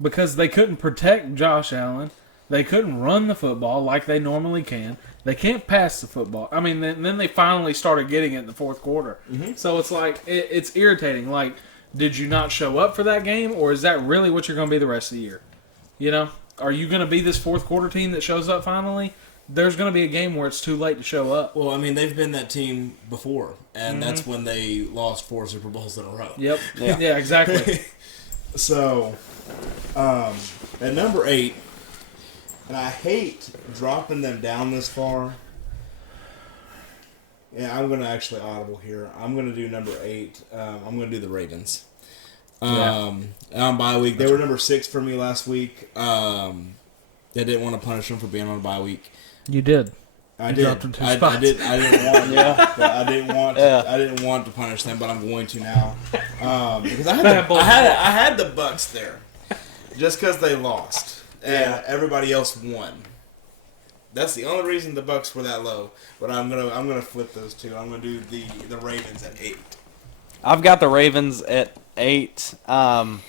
because they couldn't protect Josh Allen. They couldn't run the football like they normally can. They can't pass the football. I mean, then they finally started getting it in the fourth quarter. So it's like, it's irritating. Like, did you not show up for that game, or is that really what you're going to be the rest of the year? Are you going to be this fourth quarter team that shows up finally? There's going to be a game where it's too late to show up. Well, I mean, they've been that team before, and that's when they lost 4 Super Bowls in a row. Yep. Yeah, exactly. So, at number 8, and I hate dropping them down this far. Yeah, I'm going to actually audible here. I'm going to do number 8. I'm going to do the Ravens. On bye week. They were number 6 for me last week. They didn't want to punish them for being on a bye week. You did. I did. I didn't want. I didn't want. I didn't want to punish them, but I'm going to now because I had the Bucks there, just because they lost and everybody else won. That's the only reason the Bucks were that low. But I'm gonna flip those two. I'm gonna do the Ravens at 8. I've got the Ravens at 8. I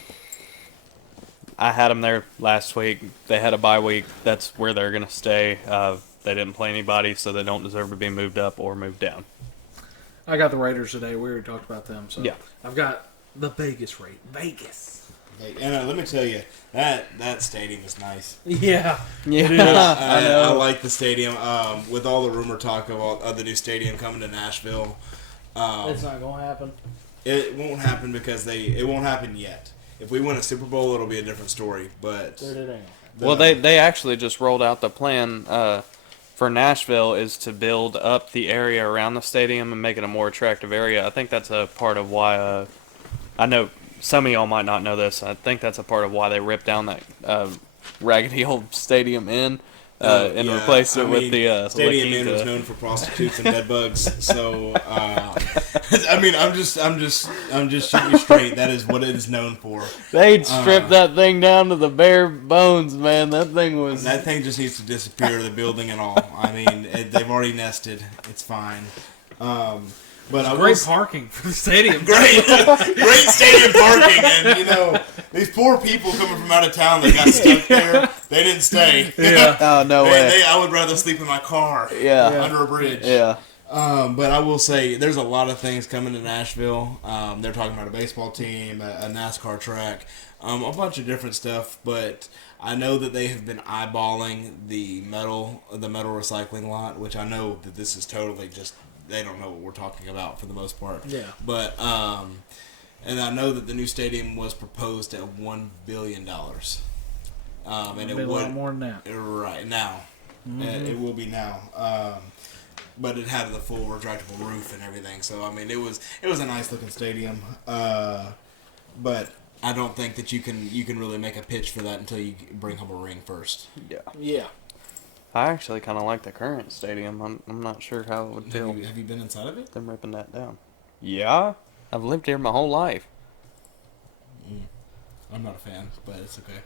had them there last week. They had a bye week. That's where they're gonna stay. They didn't play anybody, so they don't deserve to be moved up or moved down. I got the Raiders today. We already talked about them. So yeah. I've got the Vegas rate. Vegas. And let me tell you, that stadium is nice. Yeah. I like the stadium. With all the rumor talk of the new stadium coming to Nashville. It's not going to happen. It won't happen because it won't happen yet. If we win a Super Bowl, it'll be a different story. But well, they actually just rolled out the plan for Nashville is to build up the area around the stadium and make it a more attractive area. I think that's a part of why I know some of y'all might not know this. I think that's a part of why they ripped down that raggedy old Stadium Inn and replaced it with the Stadium La Inn was known for prostitutes and bed bugs. So I mean, I'm just shooting you straight. That is what it is known for. They'd strip that thing down to the bare bones, man. That thing just needs to disappear, the building and all. I mean, they've already nested. It's fine. But great parking for the stadium. great stadium parking, and these poor people coming from out of town that got stuck there, they didn't stay. Yeah. Oh, no way. I would rather sleep in my car. Under a bridge. Yeah. But I will say, there's a lot of things coming to Nashville. They're talking about a baseball team, a NASCAR track, a bunch of different stuff. But I know that they have been eyeballing the metal recycling lot, which I know that this is totally just. They don't know what we're talking about for the most part. Yeah. But and I know that the new stadium was proposed at $1 billion. And it would a lot more than that. Right now, it will be now. But it had the full retractable roof and everything. So I mean, it was a nice looking stadium. But I don't think that you can really make a pitch for that until you bring home a ring first. Yeah. Yeah. I actually kind of like the current stadium. I'm not sure how it would feel. Have you been inside of it? Them ripping that down. Yeah. I've lived here my whole life. I'm not a fan, but it's okay.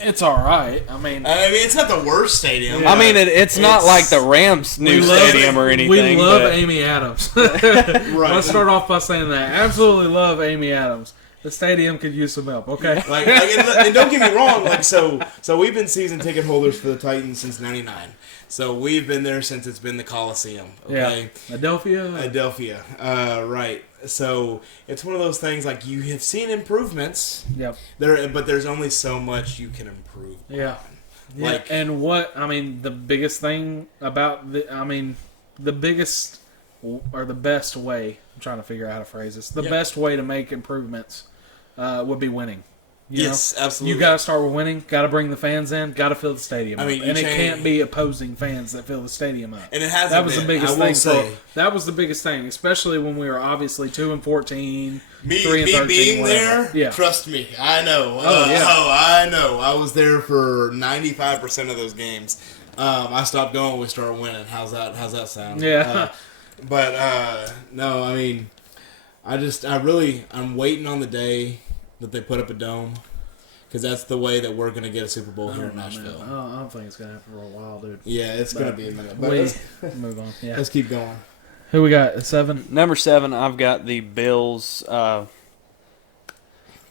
It's all right. I mean, it's not the worst stadium. Yeah. I mean, it's not like the Rams' new stadium or anything. We love Amy Adams. Right. Let's start off by saying that. Absolutely love Amy Adams. The stadium could use some help, okay? And don't get me wrong, so we've been season ticket holders for the Titans since '99. So we've been there since it's been the Coliseum. Okay? Yeah. Adelphia. Right. So it's one of those things like you have seen improvements. Yep. But there's only so much you can improve. Yeah. And the biggest thing about the biggest or the best way, I'm trying to figure out how to phrase this. The best way to make improvements would be winning. Yes, absolutely. You got to start with winning. Got to bring the fans in. Got to fill the stadium up. And it can't be opposing fans that fill the stadium up. And it hasn't. That was the biggest thing. That was the biggest thing, especially when we were obviously 2-14, me 3-13. Being whatever. there, trust me, I know. I know. I was there for 95% of those games. I stopped going when we started winning. How's that sound? Yeah. No, I mean, I'm waiting on the day that they put up a dome, because that's the way that we're going to get a Super Bowl here in Nashville. I don't think it's going to happen for a while, dude. Yeah, it's going to be a minute. But let's move on. Yeah. Let's keep going. Who we got? 7? Number 7, I've got the Bills.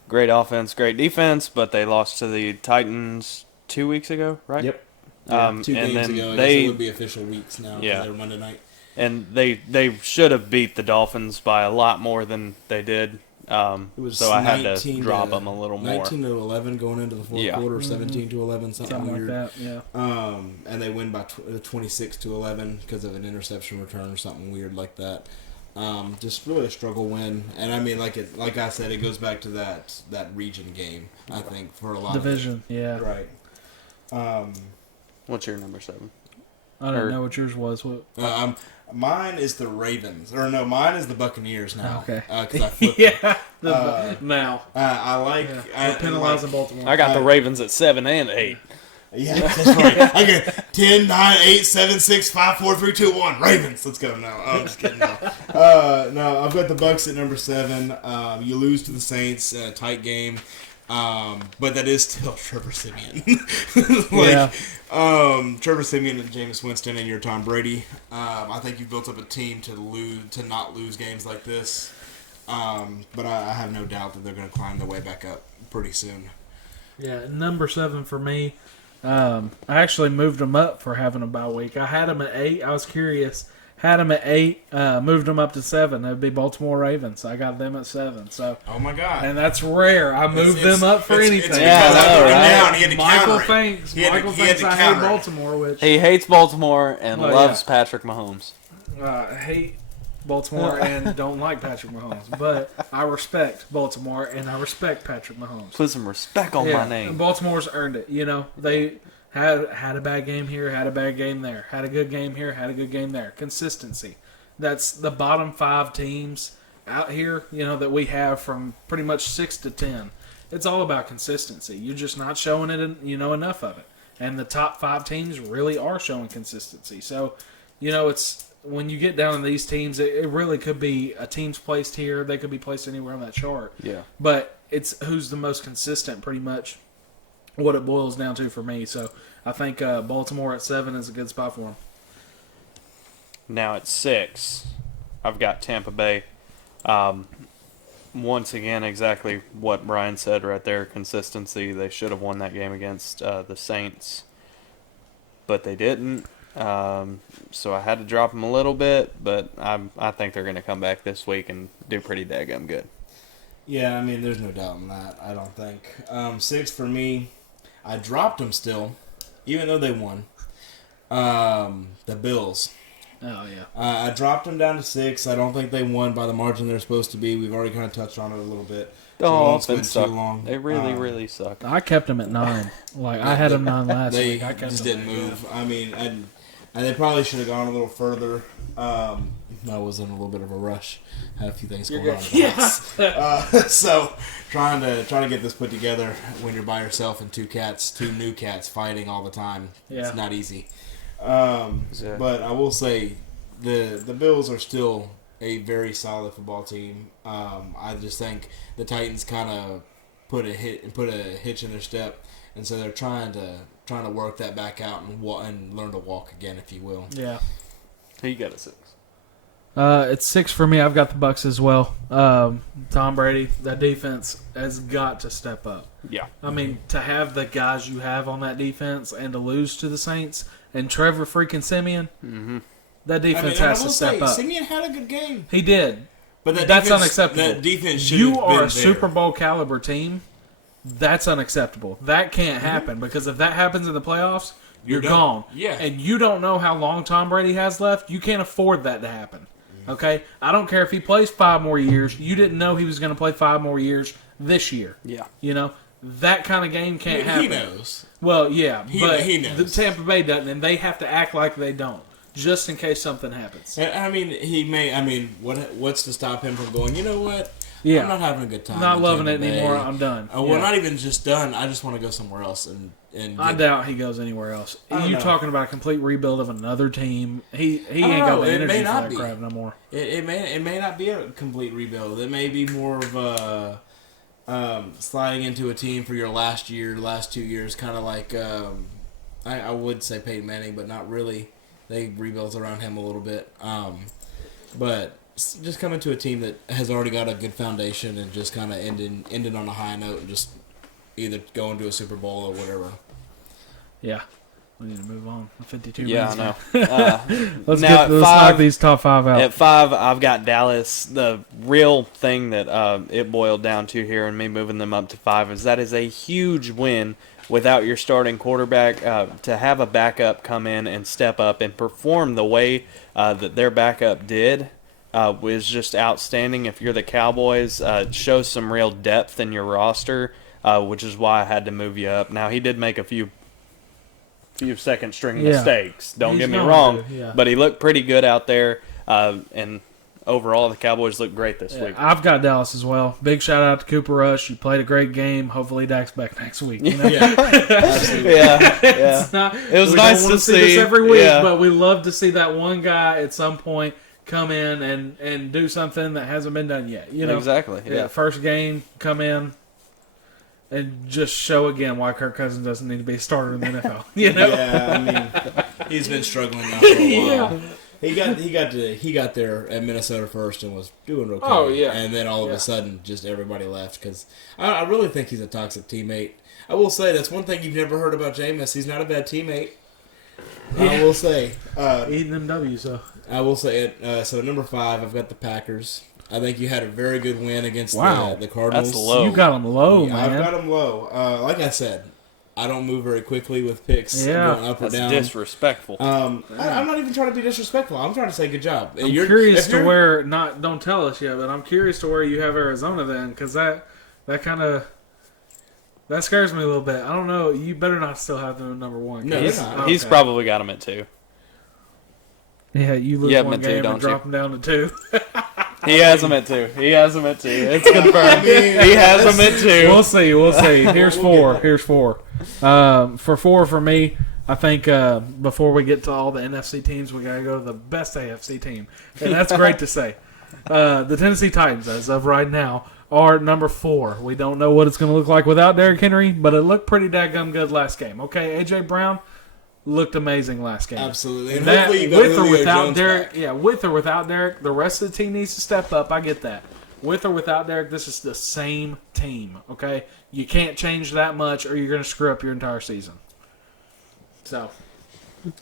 Great offense, great defense, but they lost to the Titans 2 weeks ago, right? Yep. 2 games ago. I guess it would be official weeks now. Yeah. They're Monday night. And they should have beat the Dolphins by a lot more than they did. So I had to drop them a little more. 19-11 going into the fourth quarter, 17-11, something weird. Like that, yeah. And they win by 26-11 because of an interception return or something weird like that. Just really a struggle win, and I mean, like I said, it goes back to that region game. I think for a lot division, of it. yeah. Right. What's your number 7? I don't know what yours was. What? Mine is the Ravens, or no, mine is the Buccaneers now. Okay. Because I flipped Yeah. now. I like. We're penalizing Baltimore. I got the Ravens at 7 and 8. Yeah, that's right. I get 10, 9, 8, 7, 6, 5, 4, 3, 2, 1. Ravens. Let's go now. I'm just kidding. No, I've got the Bucks at number 7. You lose to the Saints. Tight game. But that is still Trevor Siemian. Trevor Siemian and Jameis Winston and your Tom Brady. I think you've built up a team to not lose games like this. But I have no doubt that they're going to climb their way back up pretty soon. Yeah, number 7 for me. I actually moved them up for having a bye week. I had them at 8. I was curious. Had them at 8. Moved them up to 7. That'd be Baltimore Ravens. I got them at 7. So. Oh my God! And that's rare. I moved them up for anything. Michael thinks I hate Baltimore, which he hates Baltimore and loves Patrick Mahomes. I hate Baltimore and don't like Patrick Mahomes, but I respect Baltimore and I respect Patrick Mahomes. Put some respect on my name. And Baltimore's earned it. You know, they had a bad game here, had a bad game there, had a good game here, had a good game there. Consistency. That's the bottom 5 teams out here, you know, that we have from pretty much 6 to 10. It's all about consistency. You're just not showing it, you know, enough of it. And the top 5 teams really are showing consistency. So, you know, it's when you get down to these teams, it really could be a team's placed here. They could be placed anywhere on that chart. Yeah. But it's who's the most consistent, pretty much what it boils down to for me. So I think Baltimore at 7 is a good spot for them. Now at 6, I've got Tampa Bay. Once again, exactly what Brian said right there, consistency. They should have won that game against the Saints, but they didn't. So I had to drop them a little bit, but I think they're going to come back this week and do pretty daggum good. Yeah, I mean, there's no doubt in that, I don't think. 6 for me, I dropped them still, even though they won. The Bills. Oh, yeah. I dropped them down to 6. I don't think they won by the margin they're supposed to be. We've already kind of touched on it a little bit. The offense sucked. They really sucked. I kept them at 9. I had them 9 last week. I kept just them didn't move. I mean, and they probably should have gone a little further. I was in a little bit of a rush. Had a few things going on. So trying to get this put together when you're by yourself and 2 new cats fighting all the time. Yeah. It's not easy. But I will say the Bills are still a very solid football team. I just think the Titans kind of put a hitch in their step, and so they're trying to work that back out and learn to walk again, if you will. Yeah. Who you got at 6? It's 6 for me. I've got the Bucks as well. Tom Brady, that defense has got to step up. Yeah. I mean, to have the guys you have on that defense and to lose to the Saints and Trevor freaking Siemian, that defense has to step up. Siemian had a good game. He did. But that's unacceptable. That defense should have been You are a there. Super Bowl caliber team. That's unacceptable. That can't happen because if that happens in the playoffs, you're gone. Yeah. And you don't know how long Tom Brady has left. You can't afford that to happen. Okay? I don't care if he plays 5 more years. You didn't know he was going to play 5 more years this year. Yeah. You know? That kind of game can't happen. He knows. Well, yeah. But he knows. The Tampa Bay doesn't, and they have to act like they don't. Just in case something happens. I mean, he may. I mean, what's to stop him from going? You know what? Yeah. I'm not having a good time. Not loving it anymore. I'm done. Well, not even just done. I just want to go somewhere else I doubt he goes anywhere else. You're talking about a complete rebuild of another team. He ain't got the energy for that crap no more. It may not be a complete rebuild. It may be more of a sliding into a team for your last 2 years, kind of like I would say Peyton Manning, but not really. They rebuilt around him a little bit. But just coming to a team that has already got a good foundation and just kind of ending on a high note and just either going to a Super Bowl or whatever. Yeah. We need to move on. 52 minutes. Yeah, I know. Let's knock these top 5 out. At 5, I've got Dallas. The real thing that it boiled down to here and me moving them up to 5 is that is a huge win without your starting quarterback. To have a backup come in and step up and perform the way that their backup did was just outstanding. If you're the Cowboys, it shows some real depth in your roster, which is why I had to move you up. Now, he did make a few second string mistakes. Don't get me wrong, but he looked pretty good out there. And overall, the Cowboys look great this week. I've got Dallas as well. Big shout out to Cooper Rush. You played a great game. Hopefully, Dak's back next week. You know? Absolutely. It was nice to see this every week, but we love to see that one guy at some point come in and do something that hasn't been done yet. You know, exactly. Yeah. First game, come in and just show again why Kirk Cousins doesn't need to be a starter in the NFL. You know? Yeah, I mean, he's been struggling now for a while. He got there at Minnesota first and was doing okay. Oh, yeah. And then all of a sudden, just everybody left because I really think he's a toxic teammate. I will say that's one thing you've never heard about Jameis. He's not a bad teammate. I will say. Eating them W's, so. I will say it. So number 5, I've got the Packers. I think you had a very good win against the Cardinals. That's low. You got them low, man. I've got them low. Like I said, I don't move very quickly with picks going up or down. That's disrespectful. I'm not even trying to be disrespectful. I'm trying to say good job. I'm curious to where, don't tell us yet, but I'm curious to where you have Arizona then, because that kind of, that scares me a little bit. I don't know. You better not still have them at number 1. No, he's probably got them at 2. Yeah, you lose one game and drop them down to 2. He has them at 2. It's confirmed. He has them at 2. We'll see. Here's 4. Here's 4. For 4 for me, I think before we get to all the NFC teams, we got to go to the best AFC team. And that's great to say. The Tennessee Titans, as of right now, are number 4. We don't know what it's going to look like without Derrick Henry, but it looked pretty daggum good last game. Okay, A.J. Brown looked amazing last game. Absolutely. And that, hopefully you got with or without Derrick, back. With or without Derrick, the rest of the team needs to step up. I get that. With or without Derrick, this is the same team, okay? You can't change that much or you're going to screw up your entire season. So.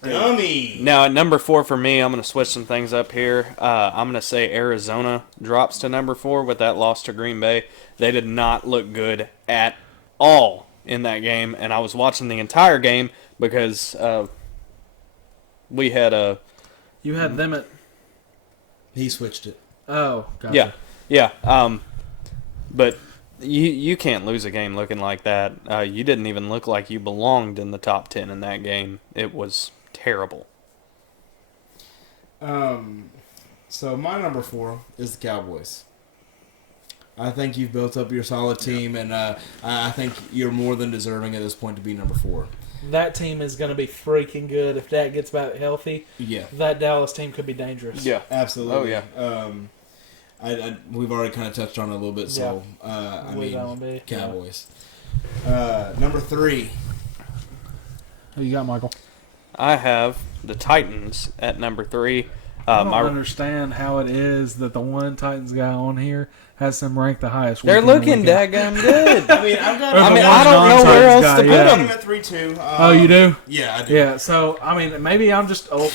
Dummy. Now, at number 4 for me, I'm going to switch some things up here. I'm going to say Arizona drops to number 4 with that loss to Green Bay. They did not look good at all in that game, and I was watching the entire game because we had a... You had them at... He switched it. Oh, gotcha. Yeah. But you can't lose a game looking like that. You didn't even look like you belonged in the top 10 in that game. It was terrible. So my number 4 is the Cowboys. I think you've built up your solid team, and I think you're more than deserving at this point to be number 4. That team is going to be freaking good if Dak gets back healthy. Yeah, that Dallas team could be dangerous. Yeah, absolutely. Oh yeah. We've already kind of touched on it a little bit, so I mean, Cowboys. Number 3. Who you got, Michael? I have the Titans at number 3. I don't understand how it is that the one Titans guy on here has them ranked the highest. They're looking daggum good. I don't know where else to put them. I'm at 3-2. Oh, you do? Yeah, I do. Yeah, so, I mean, maybe I'm just old.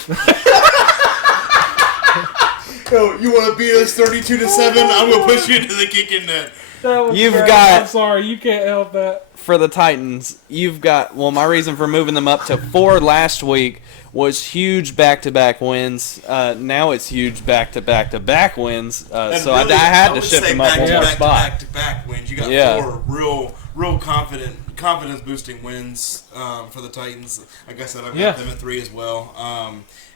Yo, you want to beat us 32-7? I'm going to push you into the kicking net. I'm sorry, you can't help that. For the Titans, you've got... Well, my reason for moving them up to 4 last week was huge back-to-back wins. Now it's huge back-to-back-to-back wins. So really, I had to shift them up one more spot. Back-to-back wins. You got 4 real confidence-boosting wins for the Titans. Like I said, I've got them at 3 as well.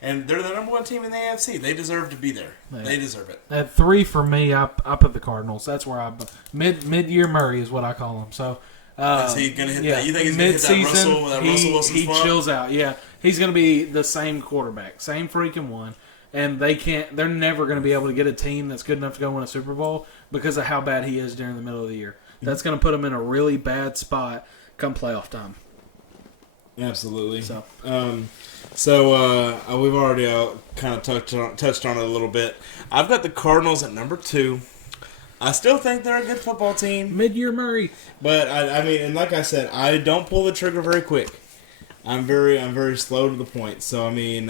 And they're the number 1 team in the AFC. They deserve to be there. Yeah. They deserve it. At 3 for me, I put the Cardinals. That's where I mid-year Murray is what I call them. So. Is he going to hit that? You think he's going to hit that Russell Wilson he spot? chills out, yeah. He's going to be the same quarterback, same freaking one. And they're never going to be able to get a team that's good enough to go win a Super Bowl because of how bad he is during the middle of the year. That's going to put him in a really bad spot come playoff time. Absolutely. So we've already kind of touched on it a little bit. I've got the Cardinals at number 2. I still think they're a good football team. Mid-year Murray. But, I mean, and like I said, I don't pull the trigger very quick. I'm very slow to the point. So, I mean,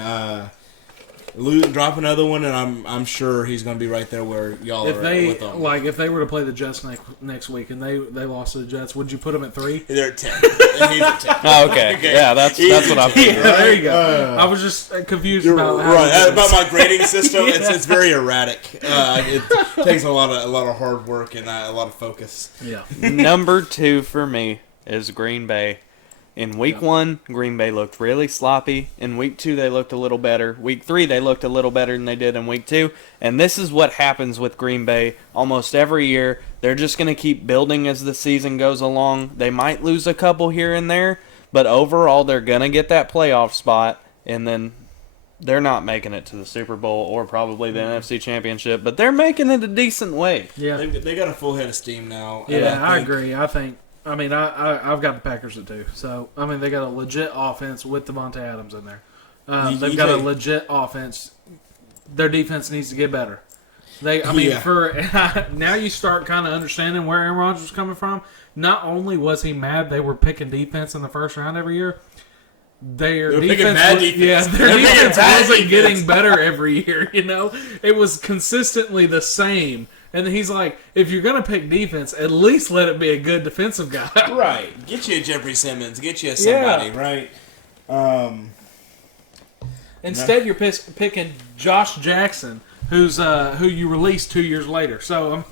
drop another one, and I'm sure he's going to be right there where y'all If are they with them. if they were to play the Jets next week and they lost to the Jets, would you put them at 3? They're at 10. And he's at 10. Oh, okay. Yeah, that's what I'm thinking. Yeah, there you go. I was just confused You're about right about my grading system. It's very erratic. It takes a lot of hard work and a lot of focus. Yeah. Number 2 for me is Green Bay. In week 1, Green Bay looked really sloppy. In week 2, they looked a little better. Week 3, they looked a little better than they did in week 2. And this is what happens with Green Bay almost every year. They're just going to keep building as the season goes along. They might lose a couple here and there, but overall, they're going to get that playoff spot. And then they're not making it to the Super Bowl or probably the NFC Championship, but they're making it a decent way. Yeah. They got a full head of steam now. Yeah, I agree. I've got the Packers at 2. So, they got a legit offense with Devontae Adams in there. They've got a legit offense. Their defense needs to get better. Now you start kind of understanding where Aaron Rodgers was coming from. Not only was he mad they were picking defense in the first round every year, their defense wasn't getting better every year. It was consistently the same. And he's like, if you're going to pick defense, at least let it be a good defensive guy. Right. Get you a Jeffrey Simmons. Get you a somebody, right? Instead, you're picking Josh Jackson, who you released 2 years later. So,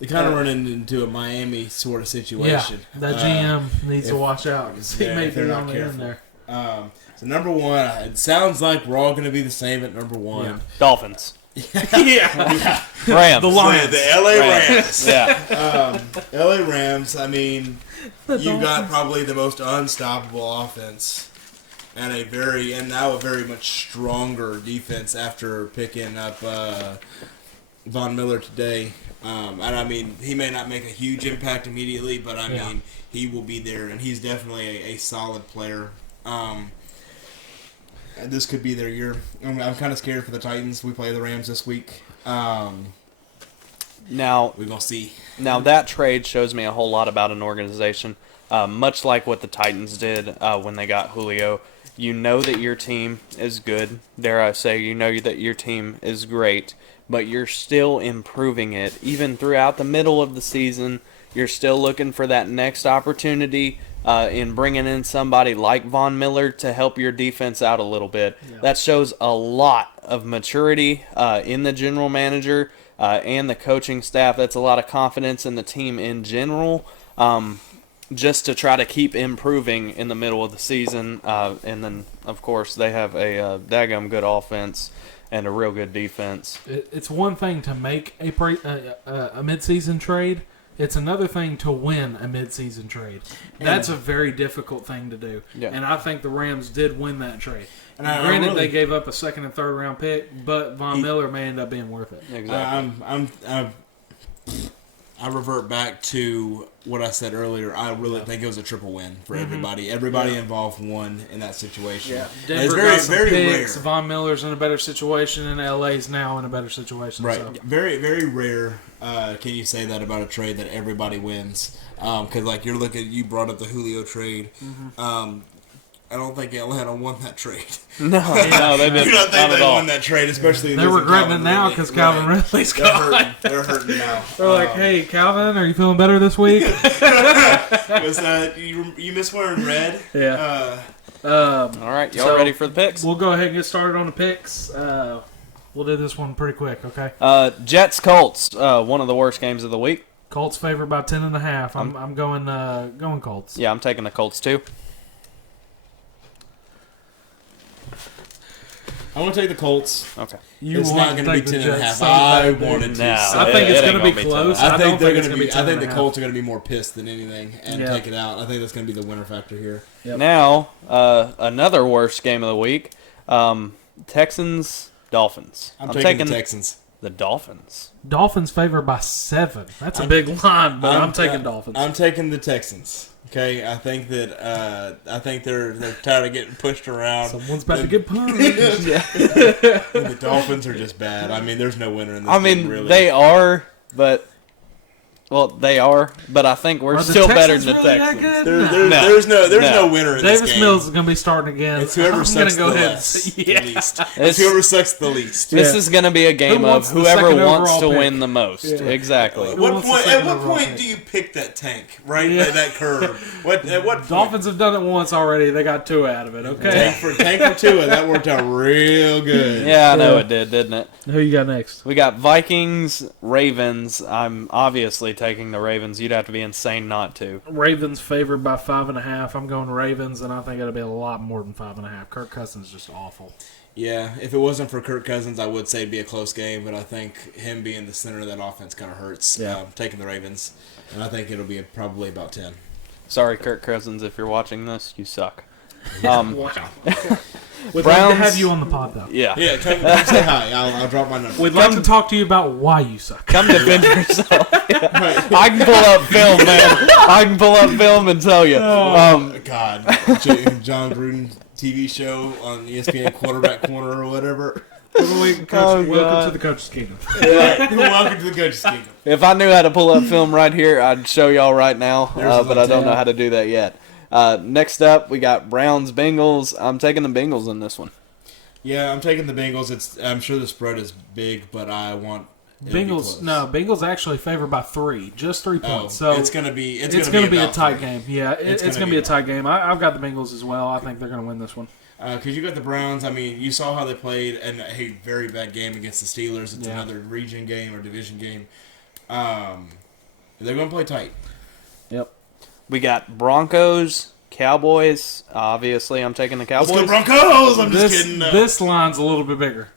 they kind of running into a Miami sort of situation. Yeah, that GM needs to watch out because he may be on the end there. So, number 1, it sounds like we're all going to be the same at number 1. Yeah. Dolphins. Yeah. Rams. The Lions. The LA Rams. Yeah. LA Rams, you've got probably the most unstoppable offense and now a very much stronger defense after picking up Von Miller today. He may not make a huge impact immediately, but he will be there, and he's definitely a solid player. This could be their year. I'm kind of scared for the Titans. We play the Rams this week. Now we're going to see. Now that trade shows me a whole lot about an organization. Much like what the Titans did when they got Julio. You know that your team is good. Dare I say, you know that your team is great. But you're still improving it. Even throughout the middle of the season, you're still looking for that next opportunity in bringing in somebody like Von Miller to help your defense out a little bit. Yeah. That shows a lot of maturity in the general manager and the coaching staff. That's a lot of confidence in the team in general, just to try to keep improving in the middle of the season. And then, of course, they have a daggum good offense and a real good defense. It's one thing to make a midseason trade. It's another thing to win a midseason trade. That's a very difficult thing to do. Yeah. And I think the Rams did win that trade. And granted, they gave up a second and third round pick, but Von Miller may end up being worth it. Exactly. I revert back to what I said earlier. I really think it was a triple win for everybody. Everybody involved won in that situation. Yeah. Denver got some picks. Von Miller's in a better situation, and LA's now in a better situation. Right. So. Very, very rare can you say that about a trade that everybody wins. Because, you brought up the Julio trade. I don't think Atlanta won that trade. No, they didn't. You don't think they won that trade, especially they're regretting it now because Calvin Ridley's gone. They're hurting now. They're like, "Hey, Calvin, are you feeling better this week?" Was you miss wearing red? Yeah. All right, y'all ready for the picks? We'll go ahead and get started on the picks. We'll do this one pretty quick, okay? Jets Colts, one of the worst games of the week. Colts favored by 10.5. I'm going Colts. Yeah, I'm taking the Colts too. I want to take the Colts. Okay. It's not going to be 10.5. I wanted to. I think it's going to be close. I think they're going to be. I think the Colts are going to be more pissed than anything and take it out. I think that's going to be the winner factor here. Yep. Now, another worst game of the week: Texans Dolphins. I'm taking the Texans. The Dolphins. Dolphins favored by 7. That's a big line, but I'm taking Dolphins. I'm taking the Texans. Okay, I think that they're tired of getting pushed around. Someone's about to get punched. The Dolphins are just bad. There's no winner in this game, really. They are, but Well, they are, but I think we're Are the still better Texans than the really that Texans. good? There's no winner in this Davis game. Mills is going to be starting again. It's whoever I'm sucks gonna go the ahead less, and the least. It's- It's whoever sucks the least. This is going to be a game of wants the whoever second wants overall to pick? win the most. Yeah. Exactly. At Who what wants the point? second At what overall point pick? do you pick that tank? Right, Yeah. that curve. At what point? Dolphins have done it once already. They got 2 out of it. Okay. Tank for Tua, that worked out real good. Yeah, I know Yeah. it did, didn't it? Who you got next? We got Vikings, Ravens. I'm obviously taking the Ravens. You'd have to be insane not to. Ravens favored by 5.5. I'm going Ravens, and I think it'll be a lot more than 5.5. Kirk Cousins is just awful. Yeah, if it wasn't for Kirk Cousins, I would say it'd be a close game, but I think him being the center of that offense kind of hurts. Yeah. Taking the Ravens, and I think it'll be probably about 10. Sorry, Kirk Cousins, if you're watching this, you suck. Wow. We'd love to Browns- have you on the pod, though. Yeah. Yeah, come say hi. I'll drop my number. We'd like to talk to you about why you suck. Come defend yourself. I can pull up film, man. I can pull up film and tell you. God, John Gruden TV show on ESPN Quarterback Corner or whatever. Welcome to the Coach's Kingdom. Welcome to the Coach's Kingdom. If I knew how to pull up film right here, I'd show y'all right now, There's but I don't yeah. know how to do that yet. Next up, we got Browns-Bengals. I'm taking the Bengals in this one. Yeah, I'm taking the Bengals. I'm sure the spread is big, but I want it'll be Bengals, close. no, Bengals actually favored by 3, just 3 Oh, points. So it's gonna be it's going to be a about tight 3. game. Yeah, it's It's going to gonna be be a tight game. I've got the Bengals as well. I think they're going to win this one. Because you got the Browns. I mean, you saw how they played in a very bad game against the Steelers. It's Yeah. another region game or division game. They're going to play tight. Yep. We got Broncos, Cowboys. Obviously, I'm taking the Let's Cowboys. go Broncos! I'm just This, kidding. this line's a little bit bigger.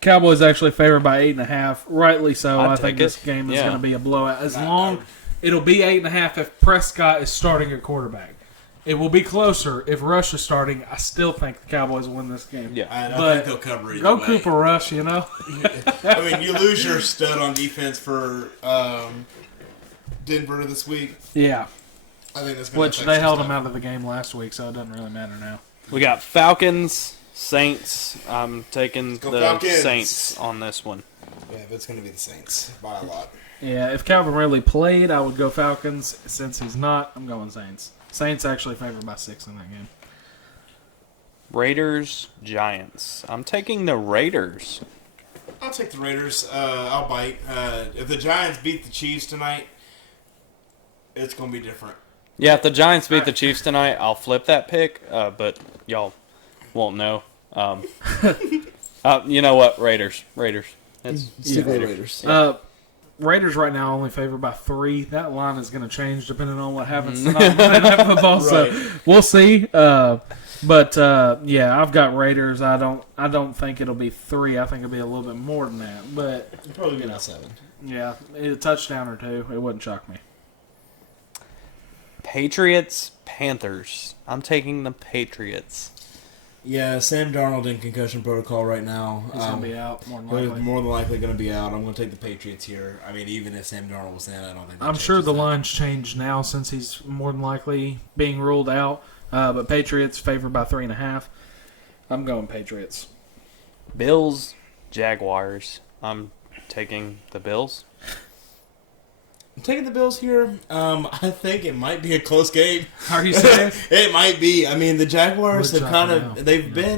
Cowboys actually favored by 8.5. Rightly so. I'd I think take this it. game is Yeah. going to be a blowout. It'll be 8.5 if Prescott is starting at quarterback. It will be closer if Rush is starting. I still think the Cowboys will win this game. Yeah. I But think they'll cover either Go way. Cooper Rush, you know. I mean, you lose your stud on defense for Denver this week. Yeah. I think that's going to Which they held him out of the game last week, so it doesn't really matter now. We got Falcons, Saints. I'm taking go the Falcons. Saints on this one. Yeah, but it's going to be the Saints by a lot. Yeah, if Calvin really played, I would go Falcons. Since he's not, I'm going Saints. Saints actually favored by 6 in that game. Raiders, Giants. I'm taking the Raiders. I'll take the Raiders. I'll bite. If the Giants beat the Chiefs tonight, it's going to be different. Yeah, if the Giants beat the Chiefs tonight, I'll flip that pick, but y'all won't know. You know what? Raiders. It's Stick with the Raiders. Raiders right now only favored by 3. That line is going to change depending on what happens tonight Monday Night Football. So we'll see. But yeah, I've got Raiders. I don't think it'll be 3. I think it'll be a little bit more than that. But It'll probably be about 7. yeah, a touchdown or 2. It wouldn't shock me. Patriots, Panthers. I'm taking the Patriots. Yeah, Sam Darnold in concussion protocol right now. He's going to be out more than He's likely. more than likely going to be out. I'm going to take the Patriots here. I mean, even if Sam Darnold was in, I don't think that I'm sure changes the that. line's changed now since he's more than likely being ruled out. But Patriots favored by 3.5. I'm going Patriots. Bills, Jaguars. I'm taking the Bills. I'm taking the Bills here. I think it might be a close game. Are you serious? It might be. I mean, the Jaguars Would have shock kind me of now.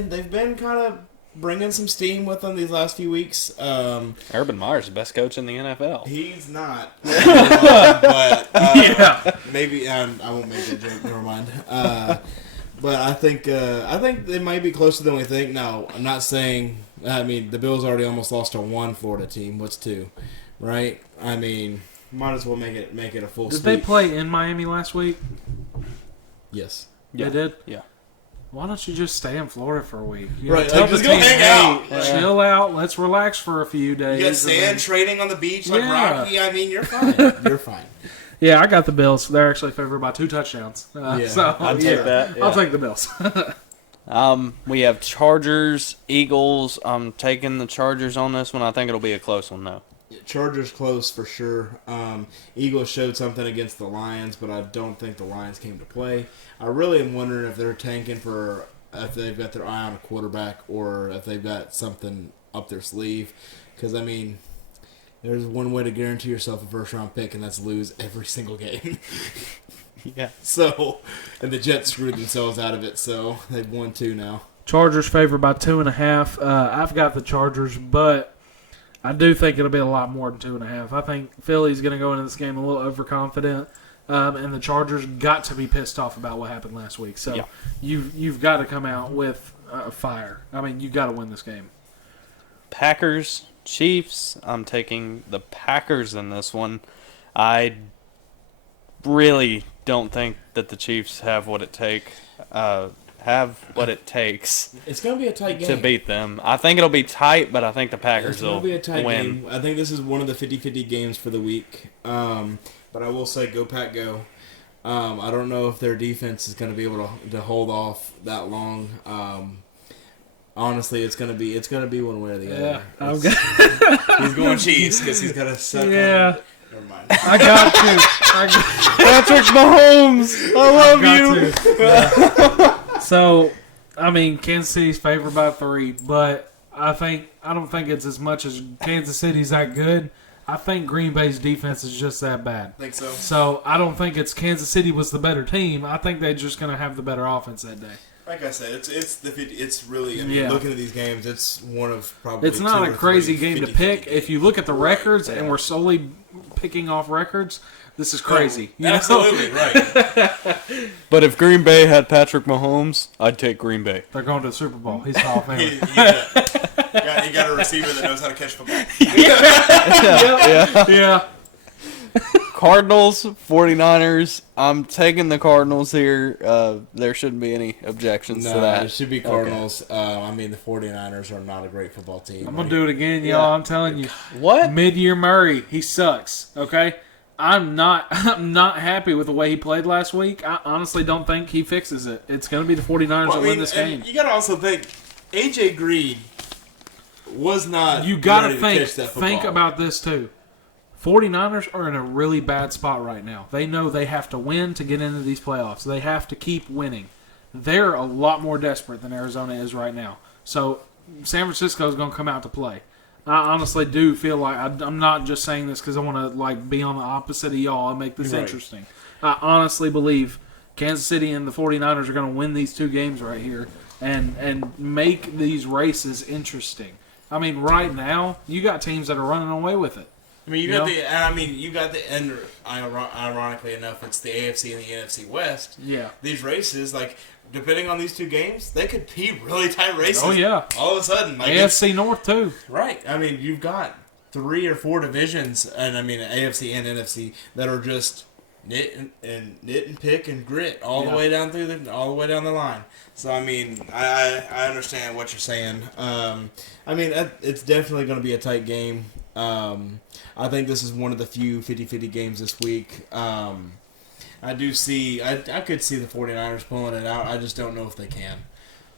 they've been kind of bringing some steam with them these last few weeks. Urban Meyer's the best coach in the NFL. He's not, but Yeah. maybe I won't make that joke. Never mind. But I think they might be closer than we think. No, I'm not saying. I mean, the Bills already almost lost to one Florida team. What's 2, right? I mean, might as well make it a full. Did sweep. they play in Miami last week? Yes. Yeah. They did? Yeah. Why don't you just stay in Florida for a week? You Right, tell like, the just go team, hang hey, out. chill out. Let's relax for a few days. You got and sand then- trading on the beach like Yeah. Rocky. I mean, you're fine. You're fine. Yeah, I got the Bills. They're actually favored by 2 touchdowns. Yeah, So I'd yeah, take that. I'll yeah. take the Bills. We have Chargers, Eagles. I'm taking the Chargers on this one. I think it'll be a close one, though. Chargers close for sure. Eagles showed something against the Lions, but I don't think the Lions came to play. I really am wondering if they're tanking for if they've got their eye on a quarterback or if they've got something up their sleeve. Because I mean, there's one way to guarantee yourself a first-round pick, and that's lose every single game. Yeah. So, and the Jets screwed themselves out of it, so they've won 2 now. Chargers favored by 2.5. I've got the Chargers, but I do think it'll be a lot more than 2.5. I think Philly's going to go into this game a little overconfident, and the Chargers got to be pissed off about what happened last week. So Yeah. you've got to come out with fire. I mean, you got to win this game. Packers, Chiefs. I'm taking the Packers in this one. I really don't think that the Chiefs have what it takes It's going to be a tight game. to beat them. I think it'll be tight, but I think the Packers It's will going to be a tight win. game. I think this is one of the 50-50 games for the week. But I will say, go Pack, go. I don't know if their defense is going to be able to hold off that long. Honestly, it's going to be one way or the other. Yeah, He's going Chiefs because he's got to suck. Yeah. Never mind. I got to. Patrick Mahomes, I love you. So, I mean, Kansas City's favored by 3, but I don't think it's as much as Kansas City's that good. I think Green Bay's defense is just that bad. Think so? So I don't think it's Kansas City was the better team. I think they're just going to have the better offense that day. Like I said, it's really. I mean, Yeah. looking at these games, it's one of probably. It's not 2 a or crazy 3 game to 50-50 pick. games. If you look at the records and Yeah. we're solely picking off records, this is crazy. You know? Absolutely right. But if Green Bay had Patrick Mahomes, I'd take Green Bay. They're going to the Super Bowl. He's Hall of He Famer. got a receiver that knows how to catch football. Yeah. Cardinals, 49ers. I'm taking the Cardinals here. There shouldn't be any objections to No, that. it should be Cardinals. I mean, the 49ers are not a great football team. I'm going to do it again, y'all. I'm telling you. What? Mid-year Murray, he sucks, okay? I'm not happy with the way he played last week. I honestly don't think he fixes it. It's going to be the 49ers that win this game. You got to also think, AJ Green was not. You got ready to catch that think football. about this too. 49ers are in a really bad spot right now. They know they have to win to get into these playoffs. They have to keep winning. They're a lot more desperate than Arizona is right now. So San Francisco is going to come out to play. I honestly do feel like I'm not just saying this because I want to be on the opposite of y'all and make this Right. interesting. I honestly believe Kansas City and the 49ers are going to win these 2 games right here and make these races interesting. I mean, right now you got teams that are running away with it. I mean, you got the end. Ironically enough, it's the AFC and the NFC West. Yeah. These races, depending on these 2 games, they could be really tight races. Oh yeah. All of a sudden, AFC North too. right? I mean, you've got 3 or 4 divisions, and I mean AFC and NFC that are just knit and pick and grit all the way down the line. So I mean, I understand what you're saying. I mean, it's definitely going to be a tight game. I think this is one of the few 50-50 games this week. I could see the 49ers pulling it out. I just don't know if they can.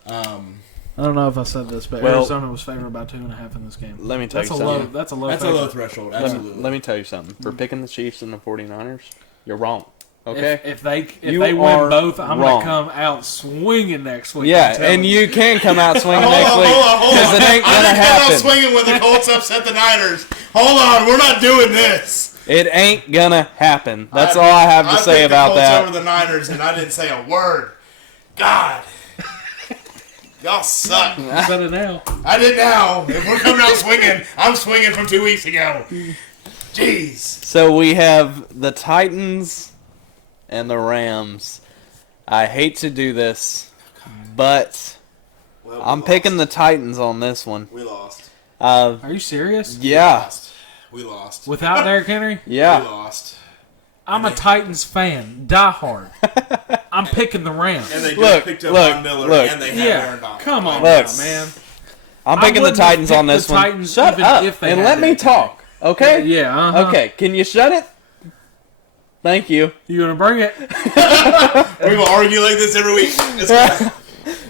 I don't know if I said this, but Well, Arizona was favored by 2.5 in this game. Let me tell That's you a something. low. That's a low. That's a favorite. low threshold. Let Absolutely. me tell you something. For picking the Chiefs and the 49ers, you're wrong. Okay? If they You win are both, I'm wrong. gonna come out swinging next week. Yeah, I'm telling and you can come out swinging next Hold week on. because it ain't I gonna didn't come out happen. swinging when the Colts upset the Niners. Hold on, we're not doing this. It ain't gonna happen. That's all I have to say picked about the Colts that. over the Niners, and I didn't say a word. God, y'all suck. you said it now. I did now. If we're coming out swinging, I'm swinging from 2 weeks ago. Jeez. So we have the Titans and the Rams. I hate to do this, but Well, I'm picking the Titans on this one. We lost. Uh, Are you serious? yeah, We lost. Without Derrick Henry, We yeah. lost. I'm a Titans fan, die hard. I'm picking the Rams. And they just Look, picked up look, Von Miller, look. and they have Yeah, Aaron Donald. come on, Look. now, man. I'm I picking the wouldn't have Titans on picked this the one. Titans Shut even up if they and had let me Derrick talk, okay? Yeah. Uh-huh. Okay, can you shut it? Thank you. You gonna bring it? We will argue like this every week. It's fine.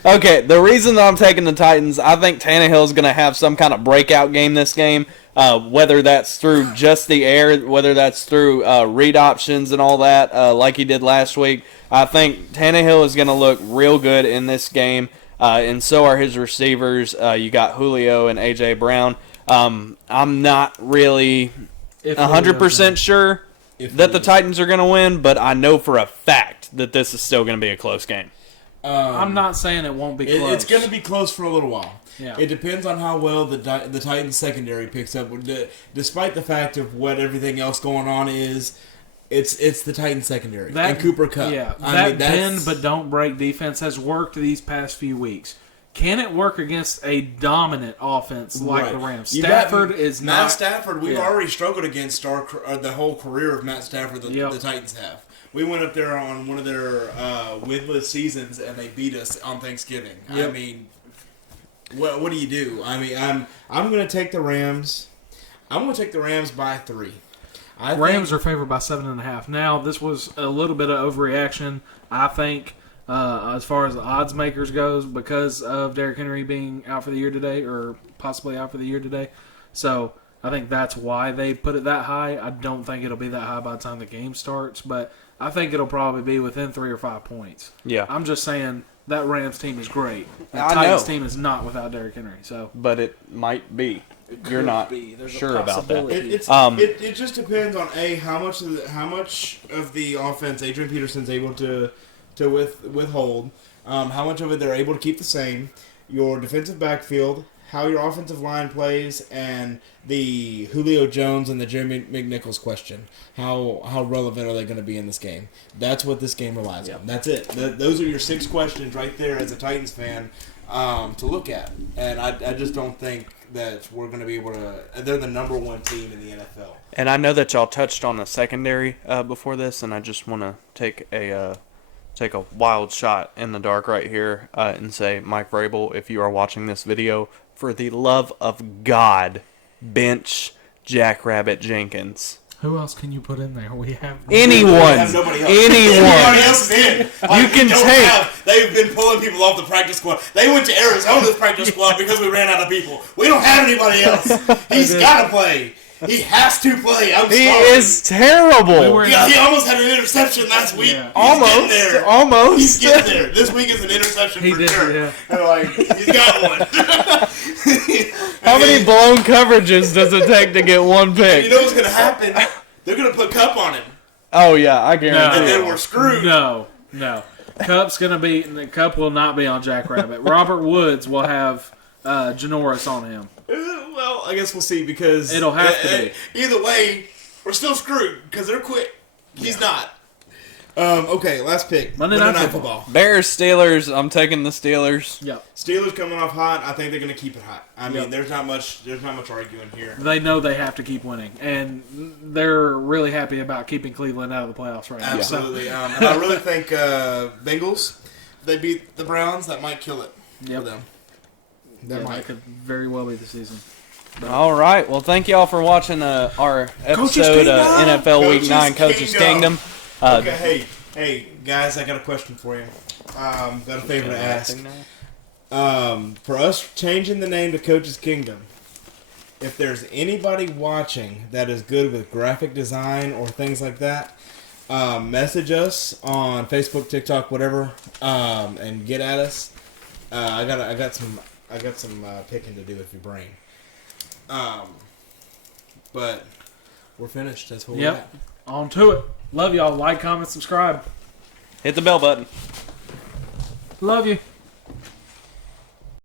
Okay, the reason that I'm taking the Titans, I think Tannehill's going to have some kind of breakout game this game, whether that's through just the air, whether that's through read options and all that, like he did last week. I think Tannehill is going to look real good in this game, and so are his receivers. You got Julio and A.J. Brown. I'm not really If 100% sure If that the we- Titans are going to win, but I know for a fact that this is still going to be a close game. I'm not saying it won't be close. It's going to be close for a little while. Yeah. It depends on how well the Titans secondary picks up. Despite the fact of what everything else going on is, it's the Titans secondary and Cooper Kupp. Yeah, I mean, bend but don't break defense has worked these past few weeks. Can it work against a dominant offense like the Rams? Stafford is not. Matt Stafford, we've already struggled against the whole career of Matt Stafford the Titans have. We went up there on one of their winless seasons, and they beat us on Thanksgiving. Yep. I mean, what do you do? I mean, I'm going to take the Rams. I'm going to take the Rams by 3. Rams are favored by 7.5. Now, this was a little bit of overreaction, I think, as far as the odds makers goes, because of Derrick Henry being out for the year today, or possibly out for the year today. So I think that's why they put it that high. I don't think it'll be that high by the time the game starts, but I think it'll probably be within 3 or 5 points. Yeah. I'm just saying that Rams team is great. The I Titans know. team is not without Derrick Henry. So, But it might be. You're not sure about that. It just depends on how much of the offense Adrian Peterson's able to withhold, how much of it they're able to keep the same, your defensive backfield, how your offensive line plays, and the Julio Jones and the Jeremy McNichols question. How relevant are they going to be in this game? That's what this game relies on. That's it. Those are your 6 questions right there as a Titans fan to look at. And I just don't think that we're going to be able to. They're the number 1 team in the NFL. And I know that y'all touched on the secondary before this, and I just want to take a wild shot in the dark right here and say, Mike Vrabel, if you are watching this video, for the love of God, bench Jackrabbit Jenkins. who else can you put in there? We have Anyone. Nobody else. Anyone. Everybody else is in. You can take. They've been pulling people off the practice squad. They went to Arizona's practice squad because we ran out of people. We don't have anybody else. He's got to play. He has to play. I'm He sorry. is terrible. He almost had an interception last week. Yeah. Almost. There. Almost. He's getting there. This week is an interception He for did, sure. yeah. And like, he's got one. How many blown coverages does it take to get one pick? You know what's going to happen? They're going to put Kupp on him. Oh, yeah, I guarantee And it. then we're screwed. No. Kupp will not be on Jackrabbit. Robert Woods will have Janoris on him. Well, I guess we'll see because It'll have to be. Either way, we're still screwed because they're quick. He's not. Okay, last pick. Monday Night Football. Bears, Steelers. I'm taking the Steelers. Yep. Steelers coming off hot. I think they're going to keep it hot. I mean, Yep. there's not much arguing here. They know they have to keep winning, and they're really happy about keeping Cleveland out of the playoffs right now. Absolutely. And I really think Bengals, if they beat the Browns, that might kill it Yep. for them. That could very well be the season. All right. Well, thank y'all for watching our episode Kingdom! NFL Week Coach's 9 Coach's Kingdom! Kingdom. Okay, hey, guys, I got a question for you. Got a favor to ask. For us changing the name to Coach's Kingdom, if there's anybody watching that is good with graphic design or things like that, message us on Facebook, TikTok, whatever, and get at us. I got some picking to do with your brain. But we're finished. That's what we're at. On to it. Love y'all. Like, comment, subscribe. Hit the bell button. Love you.